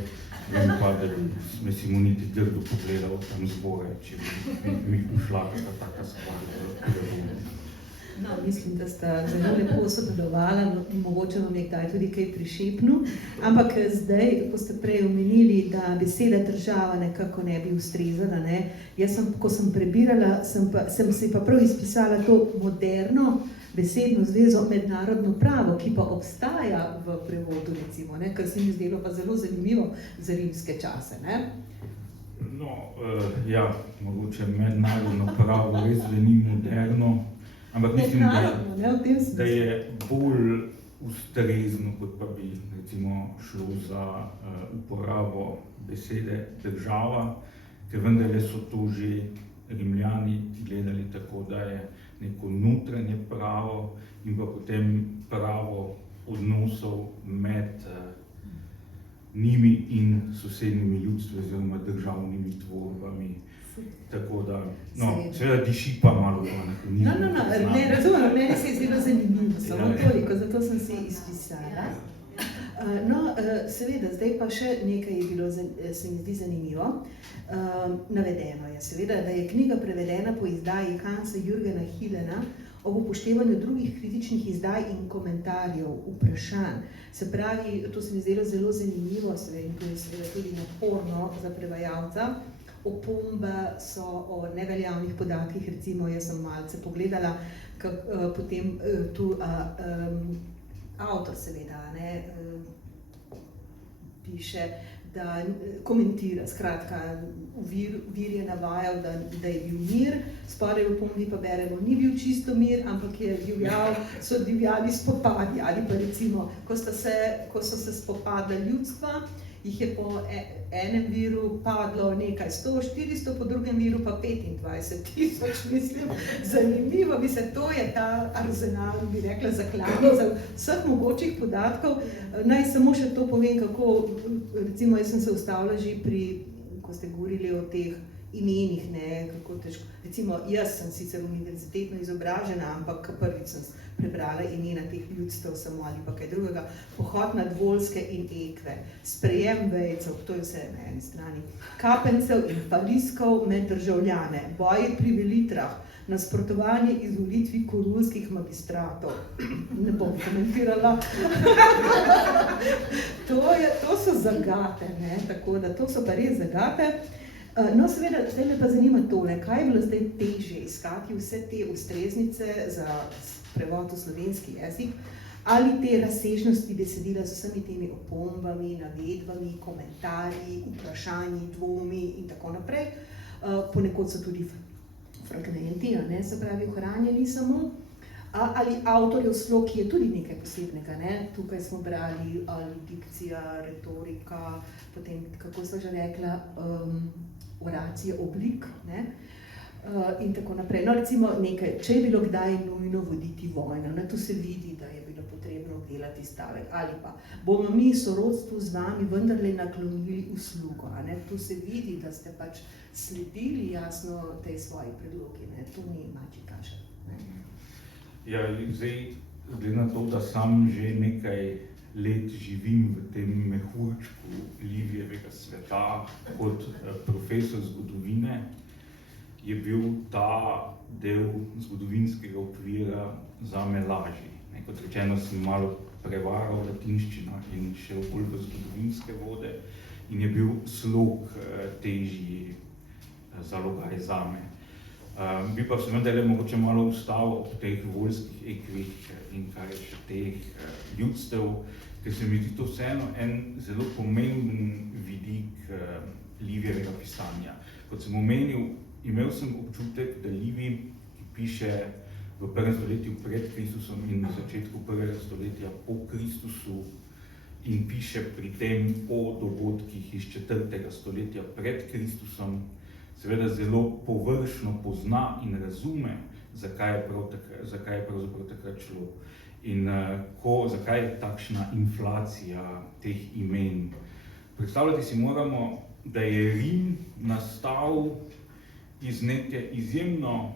Vem pa, da bi me Simoniti grdo pogledal tam zbore, če bi mi ušla taka stvar. No, mislim, da sta zelo lepo sodelovala, mogoče vam je kdaj tudi kaj prišepnil, ampak zdaj, ko ste prej omenili, da beseda država nekako ne bi ustrezala, ne? Jaz ko sem prebirala, sem si pa prav izpisala to moderno besedno zvezo mednarodno pravo, ki pa obstaja v prevodu, recimo, ne? Kar se mi zdelo pa zelo zanimivo za rimske čase, ne? No, ja, mogoče mednarodno pravo res zveni moderno, ampak mislim, da je bolj ustrezno, kot pa bi recimo šlo za uporabo besede država, ker vendarle so to že Rimljani gledali tako, da je neko notranje pravo in pa potem pravo odnosov med njimi in sosednjimi ljudstvi oziroma državnimi tvorbami. Tako da, no, seveda diši pa malo anahronizma. Ne, razumem, meni se je zelo zanimivo, samo toliko, zato sem si izpisala. No, seveda, zdaj pa še nekaj je bilo, se mi zdi zanimivo. Navedeno je seveda, da je knjiga prevedena po izdaji Hansa Jürgena Hillena ob upoštevanju drugih kritičnih izdaj in komentarjev, vprašanj. Se pravi, to se mi zdelo zelo zanimivo, seveda, in to je seveda tudi naporno za prevajalca. Opombe so o neveljavnih podatkih, recimo jaz sem malce pogledala, potem tu avtor seveda piše, da komentira, skratka, vir je navajal, da je bil mir, spodaj v opombi pa beremo, ni bil čisto mir, ampak so divjali spopadi, ali pa recimo, ko so se spopadla ljudstva, jih je po enem viru padlo nekaj 100-400, po drugem viru pa 25,000, mislim, zanimivo, to je ta arzenal, bi rekla, zakladno za vseh mogočih podatkov. Naj samo še to povem, kako, recimo, jaz sem se ustavila že pri, ko ste govorili o teh imenih, kako težko. Recimo, jaz sem sicer univerzitetno izobražena, ampak prvič sem prebrala imena teh ljudstev samo ali pa kaj drugega. Pohod nad Volske in Ekve, sprejem vejcev, to je vse na eni strani, kapencev in faliskov med državljane, boji pri Velitrah, nasprotovanje izvolitvi korulskih magistratov. Ne bom komentirala. To so zagate, tako da to so pa res zagate. No, seveda, zdaj me pa zanima tole, kaj je bilo zdaj težje iskati vse te ustreznice za prevod v slovenski jezik, ali te razsežnosti besedila z vsemi temi opombami, navedbami, komentarji, vprašanji, dvomi in tako naprej. Ponekod so tudi fragmenti, se pravi, ohranjeni samo, ali avtorjev slog, ki je tudi nekaj posebnega, Tukaj smo brali ali dikcija, retorika, potem, kako so že rekla, oracije oblik, in tako naprej. No, recimo nekaj, če je bilo kdaj nujno voditi vojno, tu se vidi, da je bilo potrebno obdelati stavek, ali pa bomo mi sorodstvu z vami vendarle naklonili uslugo, tu se vidi, da ste pač sledili jasno tej svoji predlogi, to ni mačji kašelj. Ja, zdaj, glede na to, da sam že nekaj let živim v tem mehurčku Livijevega sveta kot profesor zgodovine, je bil ta del zgodovinskega okvira zame lažji. Kot rečeno, sem malo prevaral latinščino in šel bolj v zgodovinske vode in je bil slog težji zalogaj zame. Bi pa se vendarle mogoče malo ustavil ob teh voljskih ekvih in kar je še teh ljudstev, ker se mi zdi to vseeno en zelo pomemben vidik Livijevega pisanja. Kot sem omenil, imel sem občutek, da Livij, ki piše v 1. stoletju pred Kristusom in na začetku 1. stoletja po Kristusu in piše pri tem o dogodkih iz 4. stoletja pred Kristusom, seveda zelo površno pozna in razume, zakaj je pravzaprav takrat šlo in zakaj je takšna inflacija teh imen. Predstavljati si moramo, da je Rim nastal iz neke izjemno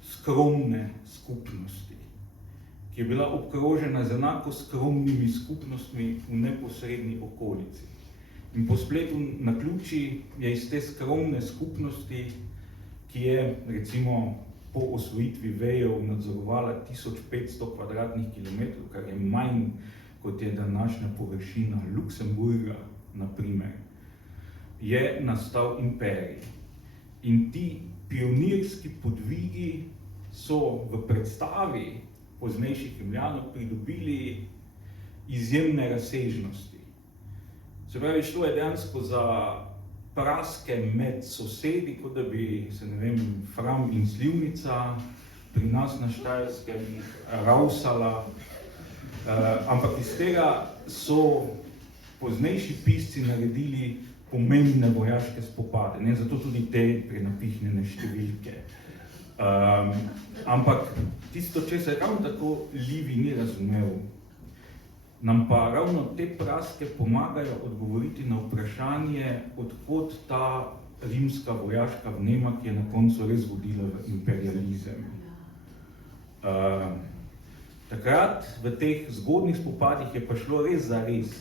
skromne skupnosti, ki je bila obkrožena z enako skromnimi skupnostmi v neposredni okolici. In po spletu naključij je iz te skromne skupnosti, ki je recimo po osvojitvi Vejev nadzorovala 1500 kvadratnih kilometrov, kar je manj kot je današnja površina Luksemburga, na primer, je nastal imperij. In ti pionirski podvigi so v predstavi poznejših Rimljanov pridobili izjemne razsežnosti. Se pravi, šlo je dejansko za praske med sosedi, kot da bi se, ne vem, Fram in Slivnica pri nas na Štajerskem ravsala, ampak iz tega so poznejši pisci naredili pomembne vojaške spopade, ne, zato tudi te prenapihnjene številke. Ampak tisto, če se ravno tako Livij ni razumel, nam pa ravno te praske pomagajo odgovoriti na vprašanje, odkot ta rimska vojaška vnema, ki je na koncu res vodila v imperializem. Takrat v teh zgodnih spopadih je pa šlo res za res,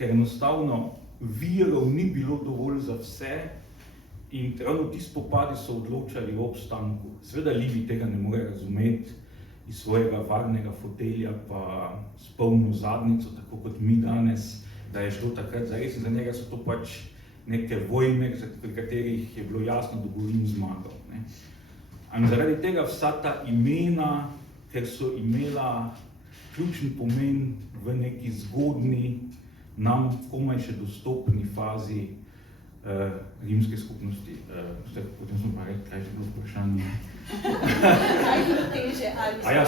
ker enostavno virov ni bilo dovolj za vse in ravno ti spopadi so odločali o obstanku. Seveda Livij tega ne more razumeti iz svojega varnega fotelja pa s polno zadnico, tako kot mi danes, da je šlo takrat zares in za njega so to pač neke vojne, pri katerih je bilo jasno, da bo Rim zmagal. In zaradi tega vsa ta imena, ker so imela ključni pomen v neki zgodni, nam komaj še dostopni fazi rimske skupnosti. Potem smo pa rekli, kaj je bilo vprašanje? Kaj je bilo teže?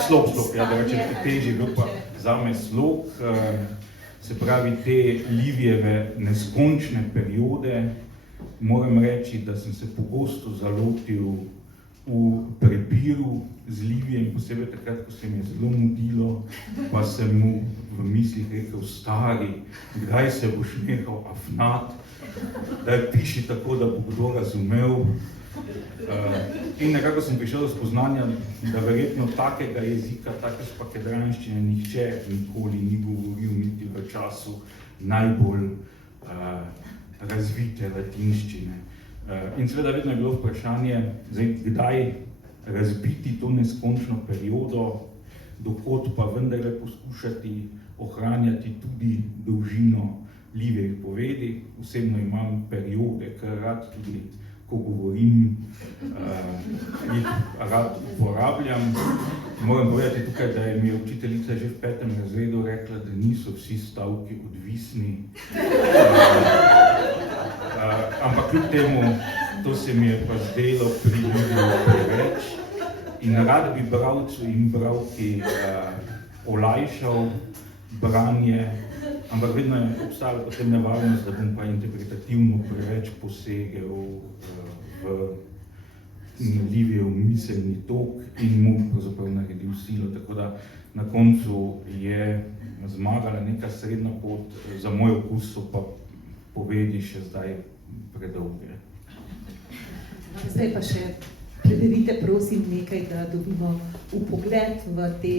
Slog, ja, da rečem, teže je bil pa zame slog, se pravi te Livijeve neskončne periode. Moram reči, da sem se pogosto zalotil v prepiru z Livijem, posebej takrat, ko se mi je zelo mudilo, pa sem mu v mislih rekel, stari, kdaj se boš nehal afnat, da piši tako, da bo kdo razumel. In nekako sem prišel do spoznanja, da verjetno takega jezika, take spakedranščine nihče nikoli ni govoril niti v času najbolj razvite latinščine. In seveda vedno je bilo vprašanje, kdaj razbiti to neskončno periodo, dokot pa vendarle poskušati ohranjati tudi dolžino Livijevih povedi. Osebno imam periode, kar rad tudi, ko govorim, jih rad uporabljam. Moram povedati tukaj, da je mi učiteljica že v 5. razredu rekla, da niso vsi stavki odvisni. Ampak kljub temu, to se mi je pa zdelo pri Liviju preveč in rad bi bralcu in bralki olajšal branje, ampak vedno je obstajala potem nevarnost, da bom pa interpretativno preveč posegel v Livijev miselni tok in mu pravzaprav naredil silo, tako da na koncu je zmagala neka srednja pot, za moj okus so pa povedi še zdaj predolge. Zdaj pa še preberite prosim nekaj, da dobimo vpogled v te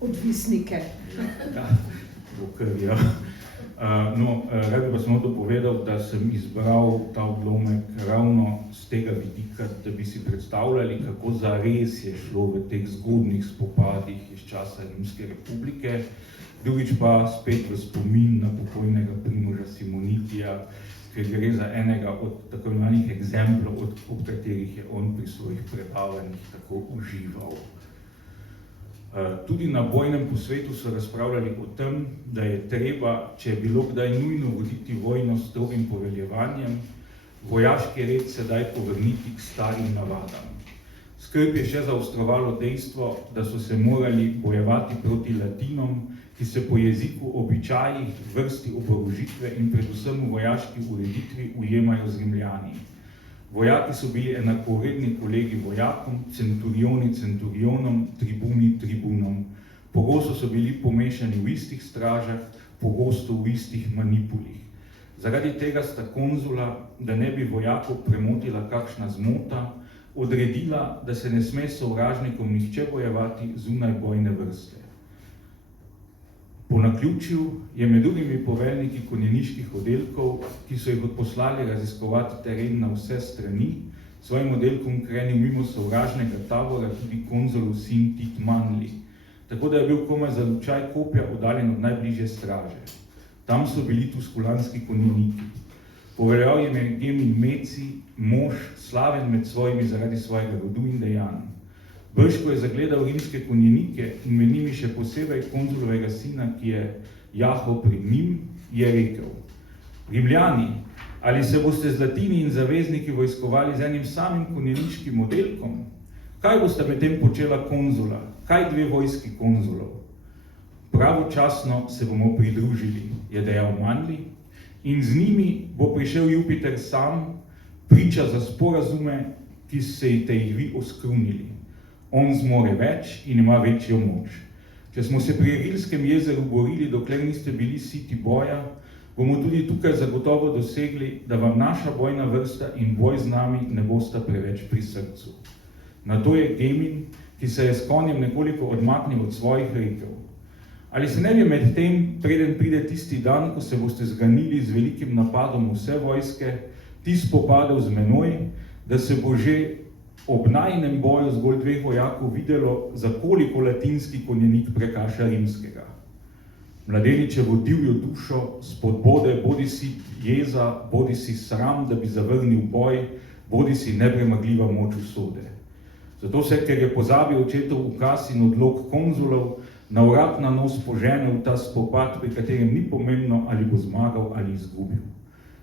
odvisnike. Ja, ja. Rad bi pa samo dopovedal, da sem izbral ta odlomek ravno z tega vidika, da bi si predstavljali, kako zares je šlo v teh zgodnih spopadih iz časa Rimske republike. Drugič pa spet v spomin na pokojnega Primoža Simonitija, ker gre za enega od tako imenovanih eksemplov, ob katerih je on pri svojih predavanjih tako užival. Tudi na bojnem posvetu so razpravljali o tem, da je treba, če je bilo kdaj nujno voditi vojno s strogim poveljevanjem, vojaški red sedaj povrniti k starim navadam. Skrb je še zaostrovalo dejstvo, da so se morali bojevati proti Latinom, ki se po jeziku, običajih, vrsti oborožitve in predvsem v vojaški ureditvi ujemajo z Rimljani. Vojaki so bili enakovredni kolegi vojakom, centurioni centurionom, tribuni tribunom. Pogosto so bili pomešani v istih stražah, pogosto v istih manipulih. Zaradi tega sta konzula, da ne bi vojakov premotila kakšna zmota, odredila, da se ne sme sovražnikom nihče bojevati zunaj bojne vrste. Po naključju je med drugimi poveljniki konjeniških oddelkov, ki so jih odposlali raziskovati teren na vse strani, svojim oddelkom krenil mimo sovražnega tabora tudi konzulov sin Tit Manlij, tako da je bil komaj za lučaj kopja oddaljen od najbližje straže. Tam so bili tuskulanski konjeniki. Poveljal jim je Gemin Meci, mož, slaven med svojimi zaradi svojega rodu in dejanj. Brško je zagledal rimske konjenike in med njimi še posebej konzulovega sina, ki je jahal pred njim, je rekel: Rimljani, ali se boste z Latini in zavezniki vojskovali z enim samim konjeniškim oddelkom? Kaj boste med tem počela konzula? Kaj dve vojski konzulov? Pravočasno se bomo pridružili, je dejal Manlij, in z njimi bo prišel Jupiter sam, priča za sporazume, ki se jih vi oskrunili. On zmore več in ima večjo moč. Če smo se pri Rilskem jezeru borili, dokler niste bili siti boja, bomo tudi tukaj zagotovo dosegli, da vam naša bojna vrsta in boj z nami ne bosta preveč pri srcu. Na to je Gemin, ki se je s konjem nekoliko odmaknil od svojih, rekel: Ali se ne bi med tem, preden pride tisti dan, ko se boste zganili z velikim napadom vse vojske, ti spopadel z menoj, da se bo že ob najinem boju zgolj dveh vojakov videlo, za koliko latinski konjenik prekaša rimskega. Mladeničevo divjo dušo spodbode bodisi jeza, bodisi sram, da bi zavrnil boj, bodisi nepremagljiva moč usode. Zato se, ker je pozabil očetov ukaz in odlok konzulov, na vrat na nos požene v ta spopad, pri katerem ni pomembno, ali bo zmagal ali izgubil.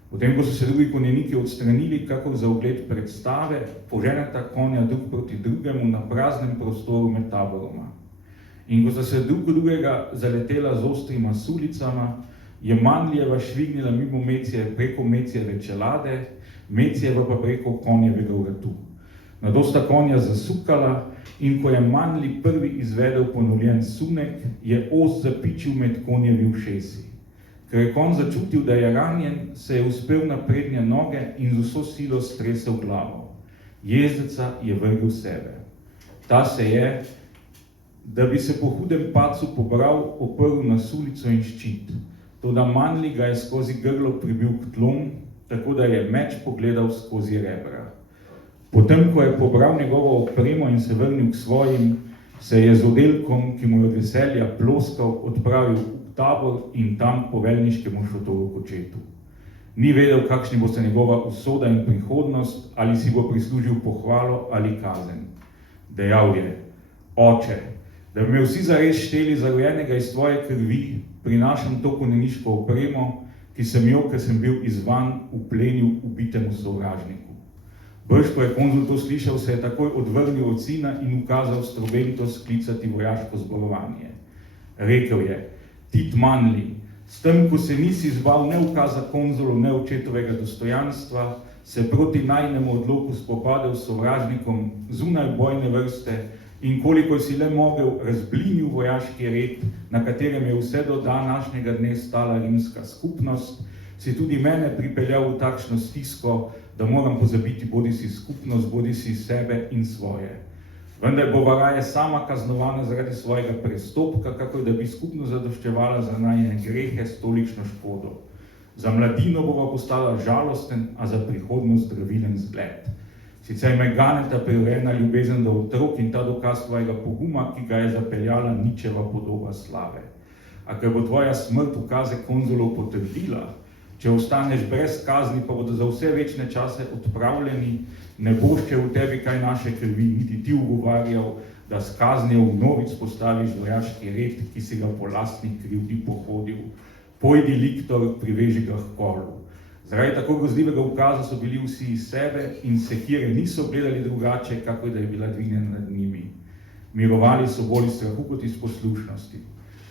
Potem, ko so se drugi konjeniki odstranili, kakor za ogled predstave, poženeta konja drug proti drugemu na praznem prostoru med taboroma. In ko sta se drug drugega zaletela z ostrima sulicama, je Manlijeva švignila mimo Mecije preko Mecijeve čelade, Mecijeva pa preko konjevega vratu. Nato sta konja zasukala in ko je Manlij prvi izvedel ponovljen sunek, je os zapičil med konjevi ušesi. Ker je konj začutil, da je ranjen, se je uspel na prednje noge in z vso silo stresel glavo. Jezdeca je vrgel sebe. Ta se je, da bi se po hudem padcu pobral, oprl na sulico in ščit. Toda Manlij ga je skozi grlo pribil k tlom, tako da je meč pogledal skozi rebra. Potem, ko je pobral njegovo opremo in se vrnil k svojim, se je z oddelkom, ki mu je od veselja ploskal, odpravil v tabor in tam poveljniškemu šotoru Kočetu. Ni vedel, kakšni bosta njegova usoda in prihodnost, ali si bo prislužil pohvalo ali kazen. Dejal je: Oče, da bi me vsi zares šteli za rojenega iz tvoje krvi, prinašam to konjeniško opremo, ki sem jo, ker sem bil izzvan, uplenil ubitemu sovražniku. Brž, ko je konzul to slišal, se je takoj odvrnil od sina in ukazal strobento sklicati vojaško zborovanje. Rekel je: Tit Manlij, s tem, ko se nisi zbal ne ukaza konzulov, ne očetovega dostojanstva, se proti najnemu odloku spopadel s sovražnikom zunaj bojne vrste in koliko si le mogel razblinil vojaški red, na katerem je vse do današnjega dne stala rimska skupnost, si tudi mene pripeljal v takšno stisko, da moram pozabiti bodisi skupnost, bodisi sebe in svoje. Vendar bo raje sama kaznovana zaradi svojega prestopka, kakor da bi skupno zadoščevala za najine grehe s tolikšno škodo. Za mladino bova postala žalosten, a za prihodnost zdravilen zgled. Sicer me ganeta prirojena ljubezen do otrok in ta dokaz tvojega poguma, ki ga je zapeljala ničeva podoba slave. A ker bo tvoja smrt ukaze konzulov potrdila, če ostaneš brez kazni, pa bodo za vse večne čase odpravljeni, ne boš, če v tebi kaj naše krvi, niti ti ugovarjal, da s kaznijo vnovic postaviš vojaški red, ki si ga po lastni krivdi pohodil. Pojdi, Liktor, priveži ga h kolu. Zaradi tako grozljivega ukaza so bili vsi iz sebe in sekire niso gledali drugače, kako da je bila dvignjena nad njimi. Mirovali so bolj iz strahu kot iz poslušnosti.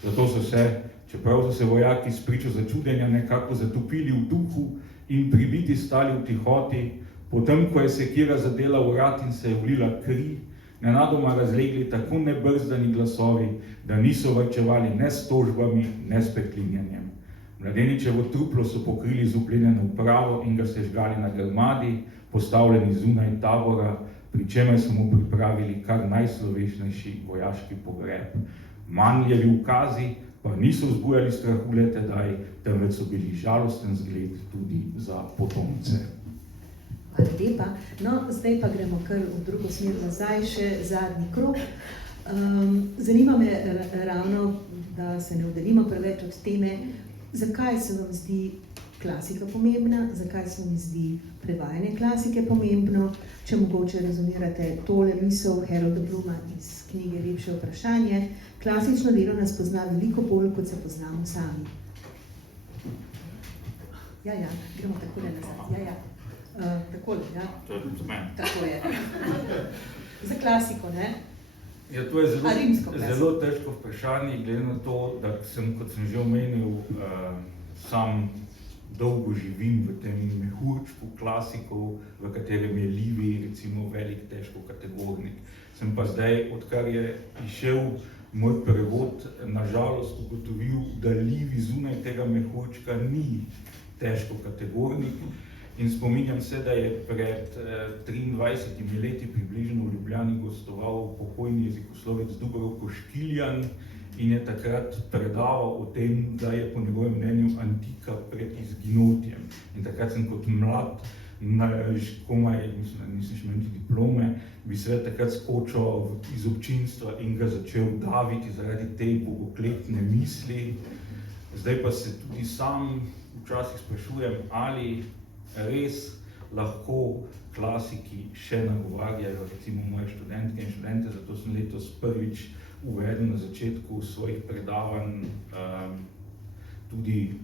Zato so se, čeprav so se vojaki s pričo začudenja nekako zatopili v duhu in pribiti stali v tihoti, potem, ko je sekira zadela vrat in se je vlila kri, nenadoma razlegli tako nebrzdani glasovi, da niso varčevali ne s tožbami, ne s preklinjanjem. Mladeničevo truplo so pokrili z uplenjeno upravo in ga sežgali na grmadi, postavljeni zunaj tabora, pri čemer so mu pripravili kar najslovesnejši vojaški pogreb. Manljevi ukazi pa niso vzbujali strahu le tedaj, temveč so bili žalosten zgled tudi za potomce. Hvala lepa. No, zdaj pa gremo kar v drugo smer nazaj, še zadnji krog. Zanima me ravno, da se ne oddaljimo preveč od teme, zakaj se vam zdi klasika pomembna, zakaj se vam zdi prevajanje klasike pomembno, če mogoče rezumirate tole misel Harolda Blooma iz knjige Lepše vprašanje. Klasično delo nas pozna veliko bolj, kot se poznamo sami. Ja, gremo takole nazaj. Takole, ja. To je z meni. Tako je. Za klasiko, ne? Ja, to je zelo težko vprašanje, glede na to, da sem, kot sem že omenil, sam dolgo živim v tem mehurčku klasikov, v katerem je Livij, recimo, velik težko kategornik. Sem pa zdaj, odkar je išel moj prevod, nažalost ugotovil, da Livij zunaj tega mehurčka ni težko kategornik. In spominjam se, da je pred 23 leti približno v Ljubljani gostoval pokojni jezikoslovec Dubravko Škiljan in je takrat predaval o tem, da je po njegovem mnenju antika pred izginotjem. In takrat sem kot mlad, komaj, nisem še imel niti diplome, bi se takrat skočil iz občinstva in ga začel daviti zaradi te bogokletne misli. Zdaj pa se tudi sam včasih sprašujem, ali res lahko klasiki še nagovarjajo, recimo moje študentke in študente, zato sem letos prvič uvedel na začetku svojih predavanj tudi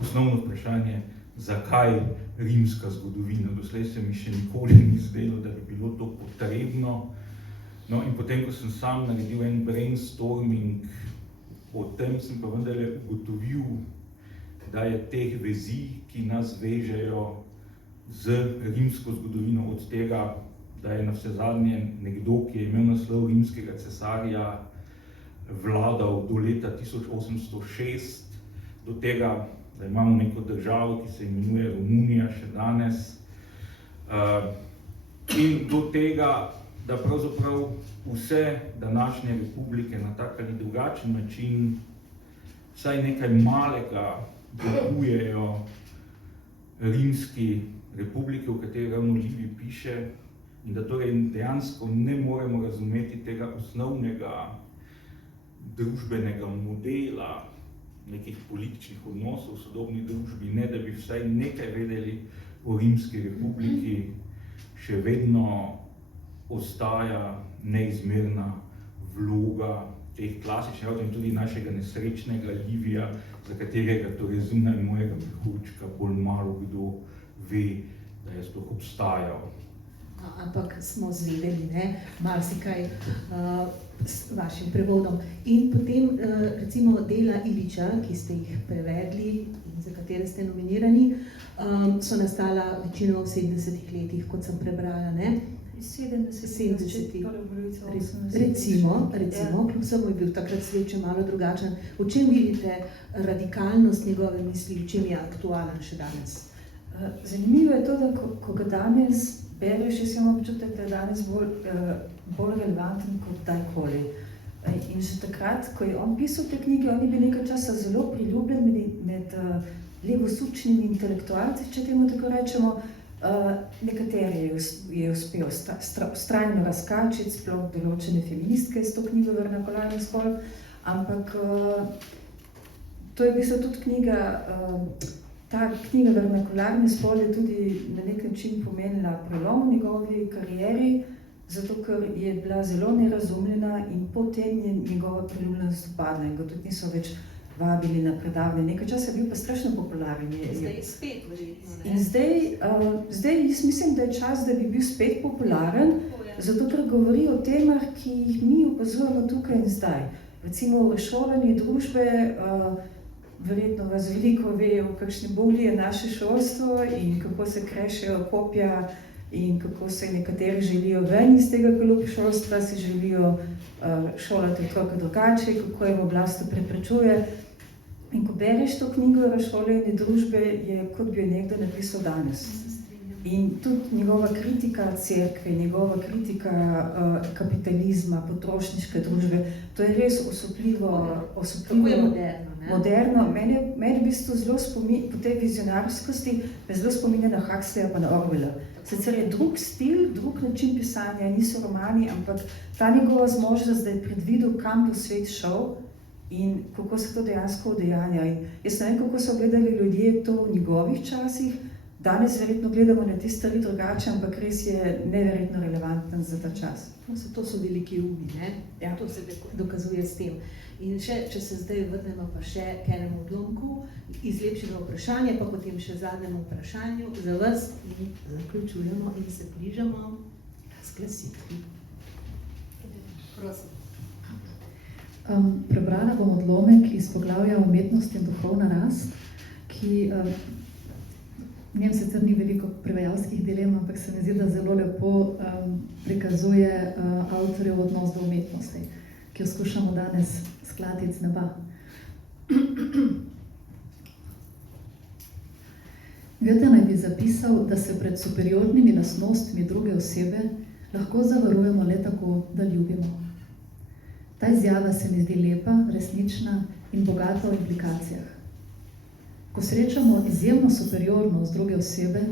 osnovno vprašanje, zakaj rimska zgodovina. Doslej se mi še nikoli ni zdelo, da bi bilo to potrebno. No in potem, ko sem sam naredil en brainstorming o tem, sem pa vendarle ugotovil, da je teh vezi, ki nas vežejo z rimsko zgodovino, od tega, da je navsezadnje nekdo, ki je imel naslov rimskega cesarja, vladal do leta 1806, do tega, da imamo neko državo, ki se imenuje Romunija še danes, in do tega, da pravzaprav vse današnje republike na tak ali drugačen način vsaj nekaj malega dokujejo rimski republike, v kateri ravno Livij piše, in da torej dejansko ne moremo razumeti tega osnovnega družbenega modela nekih političnih odnosov v sodobni družbi, ne da bi vsaj nekaj vedeli o rimski republiki, še vedno ostaja neizmerna vloga teh klasičnih avtorjev in tudi našega nesrečnega Livija, za katerega torej zunaj mojega mehurčka bolj malo kdo ve, da je sploh obstajal. Ampak smo zvedeli, ne, marsikaj s vašim prevodom. In potem recimo dela Ilića, ki ste jih prevedli in za katere ste nominirani, so nastala večino v 70-ih letih, kot sem prebrala, ne? 70-ih. Recimo, kljub samo je bil takrat svet še malo drugačen. V čem vidite radikalnost njegove misli, v čem je aktualen še danes? Zanimivo je to, da ko ga danes bereš, jaz imam občutek, da je danes bolj relevanten kot kdajkoli. In že takrat, ko je on pisal te knjige, on je bil nekaj časa zelo priljubljen med levosučnimi intelektualci, če temu tako rečemo. Nekateri je uspel vztrajno razkačiti, sploh določene feministke s to knjigo Vernakularni spol, ampak to je v bistvu tudi knjiga, ta knjiga Vernakularni spol je tudi na nek način pomenila prelom v njegovi karieri, zato ker je bila zelo nerazumljena in potem je njegova priljubljenost upadla in ga tudi niso več vabili na predavanje. Nekaj časa je bil pa strašno popularen. Zdaj je spet verjetno, ne? In zdaj jaz mislim, da je čas, da bi bil spet popularen, zato ker govori o temah, ki jih mi opazujemo tukaj in zdaj. Recimo šolanje družbe, verjetno vas veliko ve, v kakšni boli je naše šolstvo in kako se krešejo kopja in kako se nekateri želijo ven iz tega kalupa šolstva, si želijo šolati otroke drugače, kako jim oblast to preprečuje. In ko bereš to knjigo Razšolanje družbe, je kot bi jo nekdo napisal danes. In tudi njegova kritika cerkve, njegova kritika kapitalizma, potrošniške družbe, to je res osupljivo. Kako je moderno, ne? Moderno. Meni v bistvu zelo po tej vizionarskosti me zelo spominja na Huxleya pa na Orwella. Sicer je drug stil, drug način pisanja, niso romani, ampak ta njegova zmožnost, da je predvidel, kam bo svet šel in kako se to dejansko udejanja. Jaz ne vem, kako so gledali ljudje to v njegovih časih, danes verjetno gledamo na te stvari drugače, ampak res je neverjetno relevanten za ta čas. To so veliki umi, ne? Ja. To se dokazuje s tem. In še, če se zdaj vrnemo pa še k enemu odlomku iz lepšega vprašanja, pa potem še zadnjemu vprašanju za vas in zaključujemo in se bližamo s glasitvi. Prosim. Prebrala bom odlomek iz poglavja Umetnost in duhovna rast, ki v njem sicer ni veliko prevajalskih dilem, ampak se mi zdi, da zelo lepo prikazuje avtorjev odnos do umetnosti, ki jo skušamo danes skladiti z neba. Goethe naj bi zapisal, da se pred superiornimi lastnostmi druge osebe lahko zavarujemo le tako, da ljubimo. Ta izjava se mi zdi lepa, resnična in bogata v implikacijah. Ko srečamo izjemno superiornost druge osebe,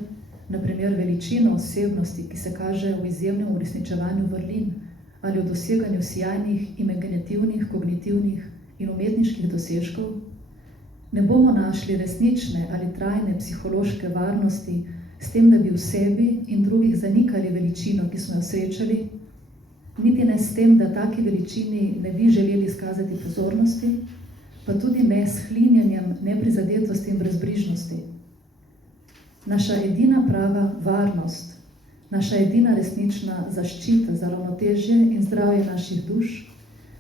na primer veličino osebnosti, ki se kaže v izjemnem uresničevanju vrlin ali v doseganju sijajnih, imaginativnih, kognitivnih in umetniških dosežkov, ne bomo našli resnične ali trajne psihološke varnosti s tem, da bi v sebi in drugih zanikali veličino, ki smo jo srečali, niti ne s tem, da taki veličini ne bi želeli izkazati pozornosti, pa tudi ne s hlinjanjem neprizadetosti in brezbrižnosti. Naša edina prava varnost, naša edina resnična zaščita za ravnotežje in zdravje naših duš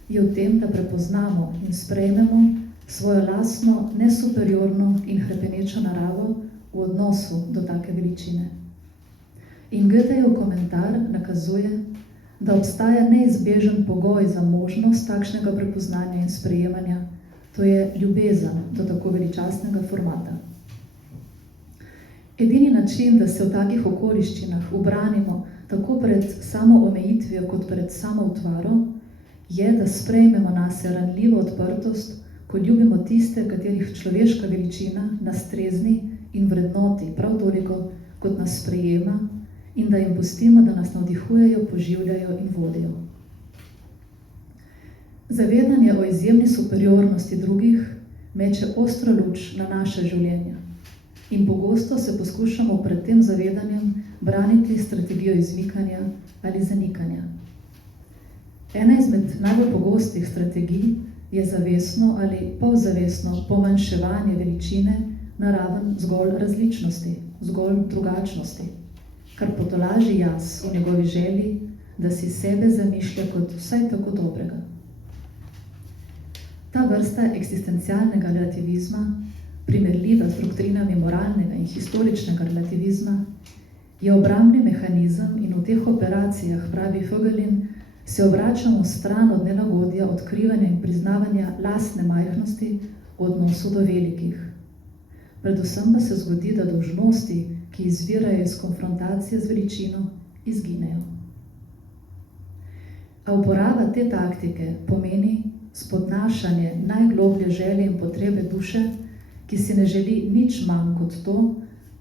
je v tem, da prepoznamo in sprejmemo svojo lastno, nesuperiorno in hrepenečo naravo v odnosu do take veličine. In Goethejev komentar nakazuje, da obstaja neizbežen pogoj za možnost takšnega prepoznanja in sprejemanja, to je ljubezen do tako veličastnega formata. Edini način, da se v takih okoliščinah ubranimo tako pred samo omejitvijo kot pred samo utvaro, je, da sprejmemo nase ranljivo odprtost, ko ljubimo tiste, katerih človeška veličina nas strezni in vrednoti prav toliko, kot nas sprejema, in da jim pustimo, da nas navdihujejo, poživljajo in vodijo. Zavedanje o izjemni superiornosti drugih meče ostro luč na naše življenje in pogosto se poskušamo pred tem zavedanjem braniti strategijo izmikanja ali zanikanja. Ena izmed najbolj pogostih strategij je zavestno ali polzavestno pomanjševanje veličine na raven zgolj različnosti, zgolj drugačnosti, kar potolaži jaz v njegovi želji, da si sebe zamišlja kot vsaj tako dobrega. Ta vrsta eksistencialnega relativizma, primerljiva z doktrinami moralnega in historičnega relativizma, je obrambni mehanizem in v teh operacijah, pravi Fögelin, se obračamo stran od nelagodja, odkrivanja in priznavanja lastne majhnosti v odnosu do velikih. predvsem pa se zgodi, da dolžnosti, ki izvirajo iz konfrontacije z veličino, izginejo. A uporaba te taktike pomeni spodnašanje najgloblje želje in potrebe duše, ki si ne želi nič manj kot to,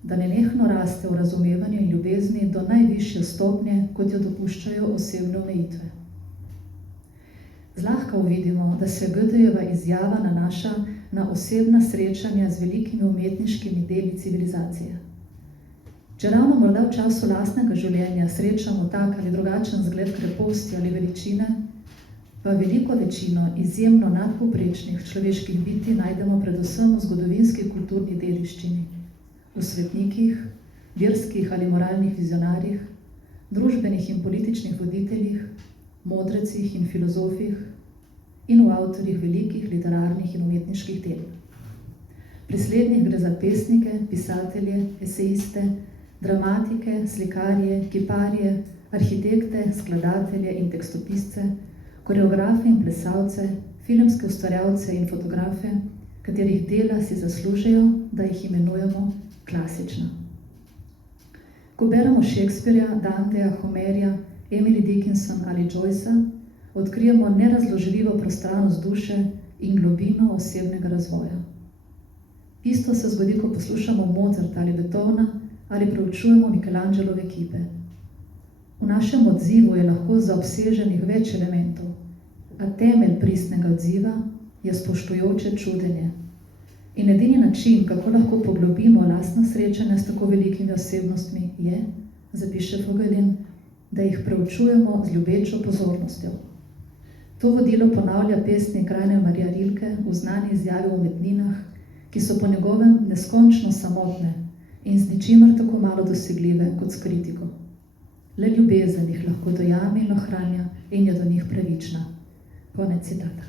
da nenehno raste v razumevanju in ljubezni do najvišje stopnje, kot jo dopuščajo osebne omejitve. Zlahka uvidimo, da se Goethejeva izjava nanaša na osebna srečanja z velikimi umetniškimi deli civilizacije. Če ravno morda v času lastnega življenja srečamo tak ali drugačen zgled kreposti ali veličine, pa veliko večino izjemno nadpovprečnih človeških bitij najdemo predvsem v zgodovinski kulturni dediščini, v svetnikih, verskih ali moralnih vizionarjih, družbenih in političnih voditeljih, modrecih in filozofih in v avtorjih velikih literarnih in umetniških del. Pri slednjih gre za pesnike, pisatelje, esejiste, dramatike, slikarje, kiparje, arhitekte, skladatelje in tekstopisce, koreografe in plesalce, filmske ustvarjalce in fotografe, katerih dela si zaslužijo, da jih imenujemo klasična. Ko beremo Shakespearea, Danteja, Homerja, Emily Dickinson ali Joycea, odkrijemo nerazložljivo prostranost duše in globino osebnega razvoja. Isto se zgodi, ko poslušamo Mozarta ali Beethovna ali preučujemo Michelangelove kipe. V našem odzivu je lahko zaobseženih več elementov, a temelj pristnega odziva je spoštujoče čudenje. In edini način, kako lahko poglobimo lastna srečanja s tako velikimi osebnostmi, je, zapiše Vogelin, da jih preučujemo z ljubečo pozornostjo. To vodilo ponavlja pesnik Rainer Maria Rilke v znani izjavi o umetninah, ki so po njegovem neskončno samotne in z ničimer tako malo dosegljive kot s kritiko. Le ljubezen jih lahko dojame in ohranja in je do njih pravična. Konec citata.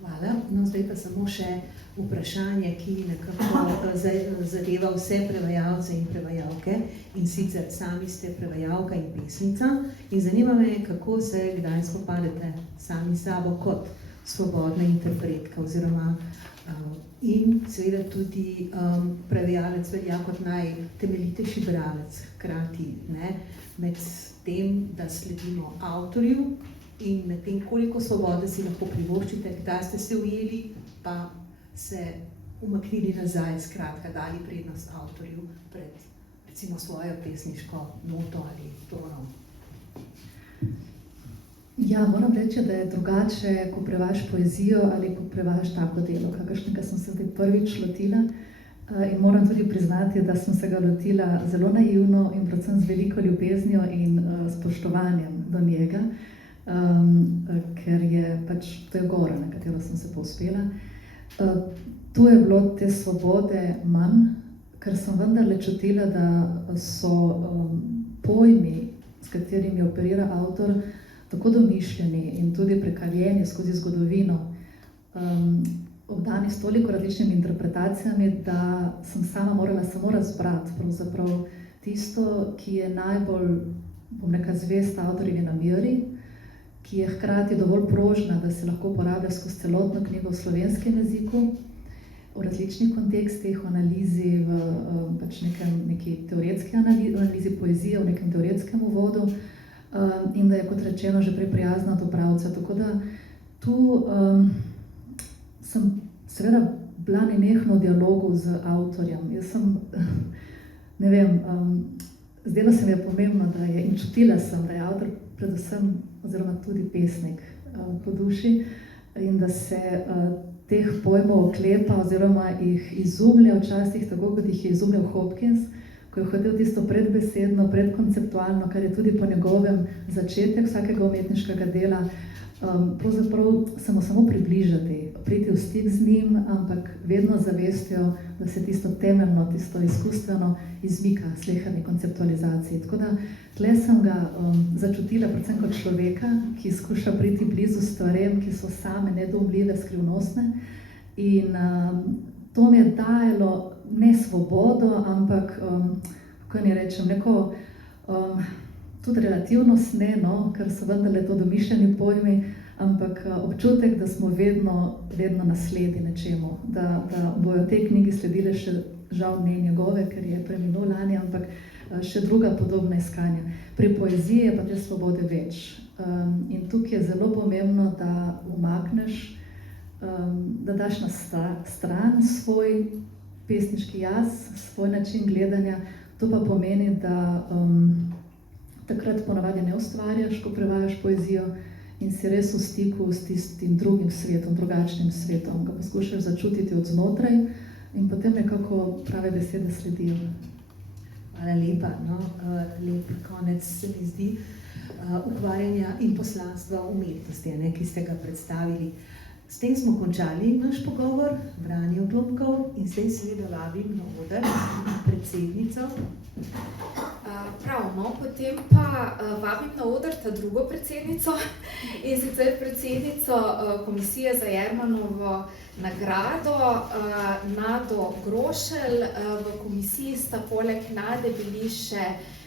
Hvala. No, zdaj pa samo še vprašanje, ki nekako zadeva vse prevajalce in prevajalke, in sicer sami ste prevajalka in pesnica in zanima me, kako se kdaj spopadete sami sabo kot svobodna interpretka oziroma in seveda tudi prevajalec velja kot najtemeljitejši bralec hkrati, ne, med tem, da sledimo avtorju in med tem, koliko svobode si lahko privoščite, kdaj ste se ujeli, pa se umaknili nazaj, skratka, dali prednost avtorju pred recimo svojo pesniško noto ali tonom. Ja, moram reči, da je drugače, ko prevajaš poezijo ali ko prevajaš tako delo, kakršnega sem se prvič lotila. In moram tudi priznati, da sem se ga lotila zelo naivno in predvsem z veliko ljubeznijo in spoštovanjem do njega, ker je pač, to je gora, na katero sem se povzpela. Tu je bilo te svobode manj, ker sem vendarle čutila, da so pojmi, s katerimi operira avtor, tako domišljeni in tudi prekaljeni skozi zgodovino, obdani s toliko različnimi interpretacijami, da sem sama morala samo razbrati pravzaprav tisto, ki je najbolj, bom rekla, zvesta avtorjevi nameri, ki je hkrati dovolj prožna, da se lahko uporablja skozi celotno knjigo v slovenskem jeziku, v različnih kontekstih, v analizi, v pač neki teoretski analizi poezije, v nekem teoretskem uvodu, in da je, kot rečeno, že prej prijazna do bralca. Tako da tu sem seveda bila nenehno v dialogu z avtorjem. Jaz sem, ne vem, zdelo se mi je pomembno, da je, in čutila sem, da je avtor predvsem, oziroma tudi pesnik po duši in da se teh pojmov oklepa oziroma jih izumlja včasih tako, kot jih je izumljal Hopkins, ko je hotel tisto predbesedno, predkonceptualno, kar je tudi po njegovem začetek vsakega umetniškega dela, pravzaprav se mu samo približati, priti v stik z njim, ampak vedno zavestjo, da se tisto temeljno, tisto izkustveno izmika sleherni konceptualizaciji. Tako da tle sem ga začutila predvsem kot človeka, ki skuša priti blizu stvarem, ki so same nedoumljive, skrivnostne. In to mi je dajalo ne svobodo, ampak, kako ne rečem, neko tudi relativnost, ker so vendarle to domišljeni pojmi, ampak občutek, da smo vedno nasledni nečemu, da bojo te knjigi sledile še, žal ne njegove, ker je preminul lani, ampak še druga podobna iskanja. Pri poeziji je pa te svobode več. In tukaj je zelo pomembno, da umakneš, da daš na stran svoj pesniški jaz, svoj način gledanja. To pa pomeni, da takrat ponavadi ne ustvarjaš, ko prevajaš poezijo in si res v stiku s tistim drugim svetom, drugačnim svetom, ga poskušaš začutiti od znotraj in potem nekako prave besede sledijo. Hvala lepa, no, lep konec se mi zdi ukvarjanja in poslanstva umetnosti, ki ste ga predstavili. S tem smo končali naš pogovor, Branjo Globkov, in zdaj seveda vabim na oder predsednico. Prav, no, potem pa vabim na oder ta drugo predsednico, in sicer predsednico Komisije za Jermanovo nagrado, Nado Grošelj. V komisiji sta poleg Nade bili še,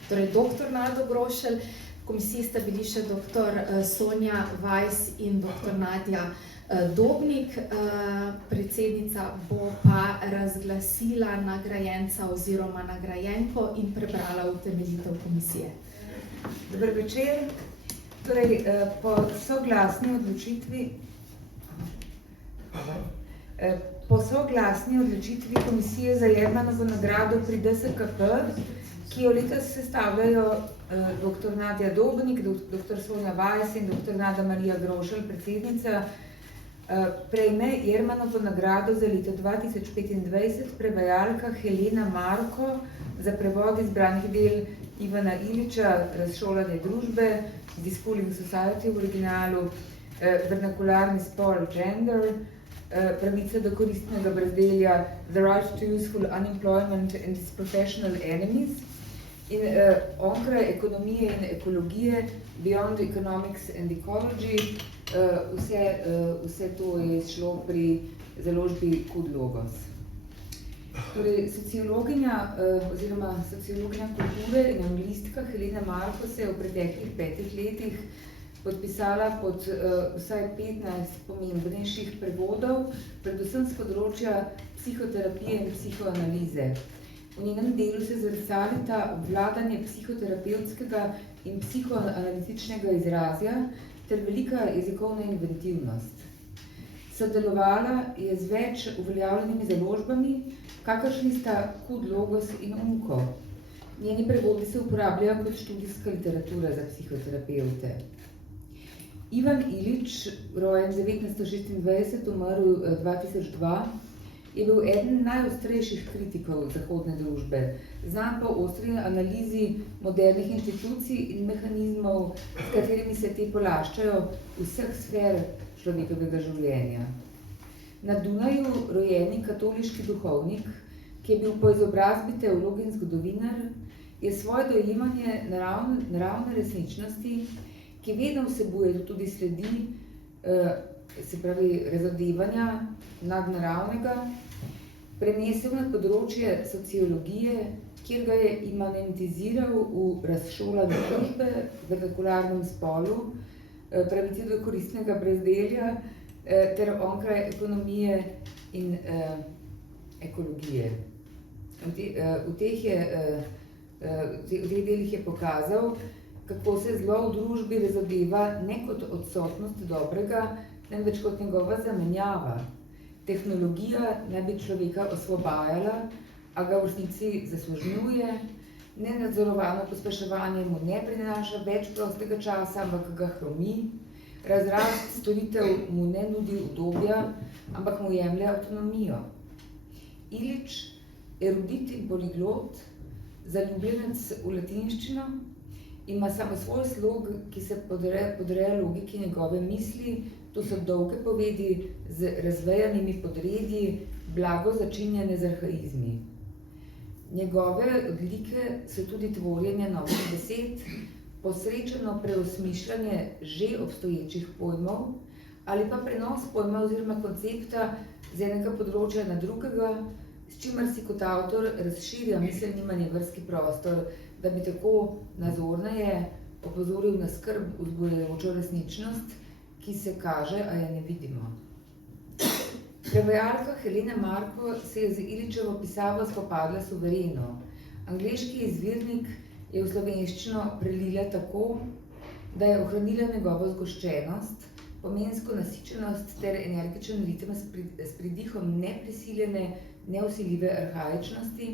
torej doktor Nado Grošelj, v komisiji sta bili še doktor Sonja Weiss in doktor Nadja Dobnik. Predsednica bo pa razglasila nagrajenca oziroma nagrajenko in prebrala utemeljitev komisije. Dober večer. Torej, po soglasni odločitvi Komisije za Jermanovo nagrado pri DSKP, ki jo letos sestavljajo dr. Nadja Dobnik, dr. Sonja Weiss in dr. Nada Marija Grošelj, predsednica, prejme Jermanovo nagrado za leto 2025 prevajalka Helena Marko za prevod izbranih del Ivana Iliča, Razšolanje družbe, Dispolling Society v originalu, Vernakularni spol, Gender, Pravica do koristnega brezdelja, The Right to Useful Unemployment and Its Professional Enemies, in onkraj ekonomije in ekologije, Beyond Economics and Ecology. Vse to je šlo pri založbi Kud Logos. Torej, sociologinja kulture in anglistka Helena Marko se je v preteklih 5 letih podpisala pod vsaj 15 pomembnejših prevodov, predvsem z področja psihoterapije in psihoanalize. V njenem delu se zrcalita vladanje psihoterapevtskega in psihoanalitičnega izrazja ter velika jezikovna inventivnost. Sodelovala je z več uveljavljenimi založbami, kakršni sta Kud Logos in Unko. Njeni prevodi se uporabljajo kot študijska literatura za psihoterapevte. Ivan Ilič, rojen 1926, umrl 2002, je bil eden najostrejših kritikov zahodne družbe, znan po ostri analizi modernih institucij in mehanizmov, s katerimi se te polaščajo vseh sfer človekovega življenja. Na Dunaju rojeni katoliški duhovnik, ki je bil po izobrazbi teolog in zgodovinar, je svoje dojemanje naravne resničnosti, ki vedno vsebuje tudi sledi, se pravi razodevanja nadnaravnega, prenesel na področje sociologije, kjer ga je imanentiziral v razšolanje družbe, vernakularnem spolu, pravici do koristnega brezdelja ter onkraj ekonomije in ekologije. V teh delih je pokazal, kako se zlo v družbi razodeva ne kot odsotnost dobrega, temveč kot njegova zamenjava. Tehnologija naj bi človeka osvobajala, a ga v resnici zaslužnjuje, nenadzorovano pospeševanje mu ne prinaša več prostega časa, ampak ga hromi, razrast storitev mu ne nudi udobja, ampak mu jemlje avtonomijo. Ilič, erudit in poliglot, zaljubljenec v latinščino, ima samo svoj slog, ki se podreja logiki njegove misli. To so dolge povedi z razvejanimi podredji, blago začinjene z arhaizmi. Njegove odlike so tudi tvorjenje novih besed, posrečeno preosmišljanje že obstoječih pojmov ali pa prenos pojma oziroma koncepta z enega področja na drugega, s čimer si kot avtor razširja miselni manevrski prostor, da bi tako nazorneje opozoril na skrb vzbujajočo resničnost ki se kaže, a je ne vidimo. Prevajalka Helena Marko se je z Iličevo pisavo spopadla suvereno. Angleški izvirnik je v slovenščino prelila tako, da je ohranila njegovo zgoščenost, pomensko nasičenost ter energičen ritem s pridihom neprisiljene, neusiljive arhaičnosti,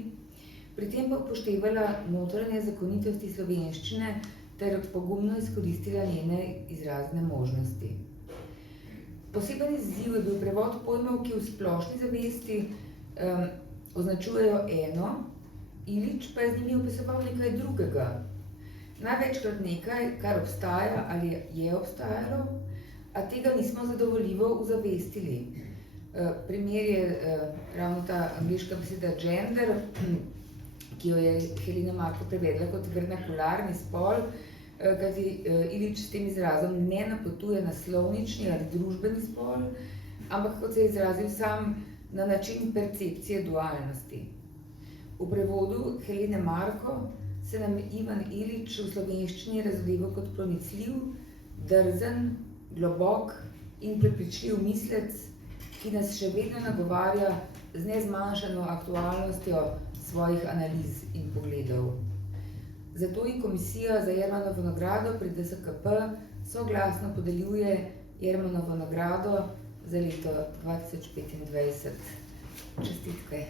pri tem pa upoštevala notranje zakonitosti slovenščine ter pogumno izkoristila njene izrazne možnosti. Poseben izziv je bil prevod pojmov, ki v splošni zavesti označujejo eno, Ilič pa je z njimi opisoval nekaj drugega. Največkrat nekaj, kar obstaja ali je obstajalo, a tega nismo zadovoljivo uzavestili. Primer je ravno ta angleška beseda gender, ki jo je Helena Marko prevedla kot vernakularni spol, kajti Ilič s tem izrazom ne napotuje na slovnični ali družbeni spol, ampak kot se je izrazil sam na način percepcije dualnosti. V prevodu Helene Marko se nam Ivan Ilič v slovenščini razodeva kot pronicljiv, drzen, globok in prepričljiv mislec, ki nas še vedno nagovarja z nezmanjšano aktualnostjo svojih analiz in pogledov. Zato ji komisija za Jermanovo nagrado pri DSKP soglasno podeljuje Jermanovo nagrado za leto 2025. Čestitke.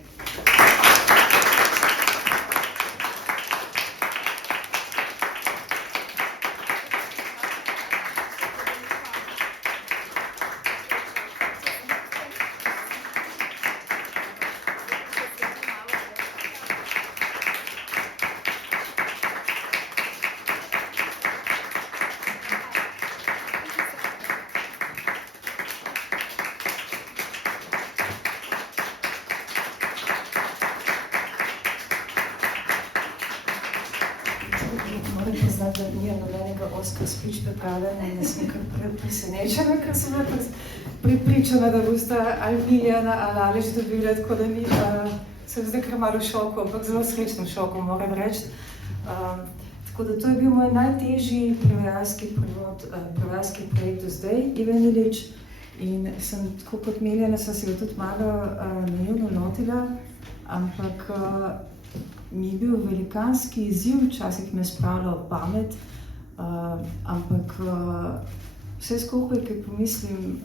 Moram priznati, da nimam nobenega Oscar speech pripravljena in sem kar presenečena, ker sem bila pripričana, da bosta ali Miljana ali Aleš dobila, tako da sem zdaj kar malo v šoku, ampak zelo srečnem šoku, moram reči. Tako da to je bil moj najtežji prevajalski projekt do zdaj, Ivan Ilič, in sem tako kot Miljana, sem se ga tudi malo naivno lotila, ampak mi je bil velikanski izziv, včasih me je spravljal pamet, ampak vse skupaj, ki pomislim,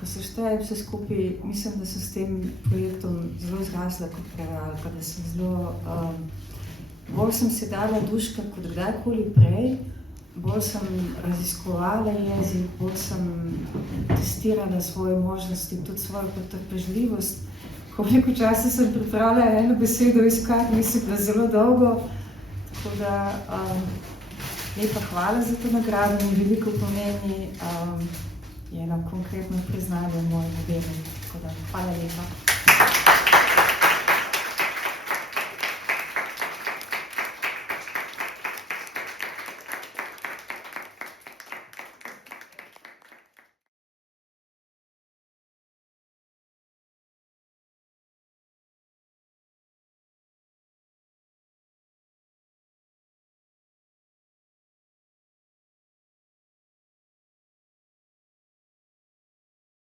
ko se štejem vse skupaj, mislim, da sem s tem projektom zelo zrasla kot prevajalka, da sem zelo, bolj sem se dala duška kot kdajkoli prej, bolj sem raziskovala jezik, bolj sem testirala svoje možnosti, tudi svojo potrpežljivost. Koliko časa sem pripravila eno besedo iskati, mislim, da zelo dolgo. Tako da lepa hvala za to nagrado, mi veliko pomeni eno konkretno priznanje v mojem delu. Tako da hvala lepa.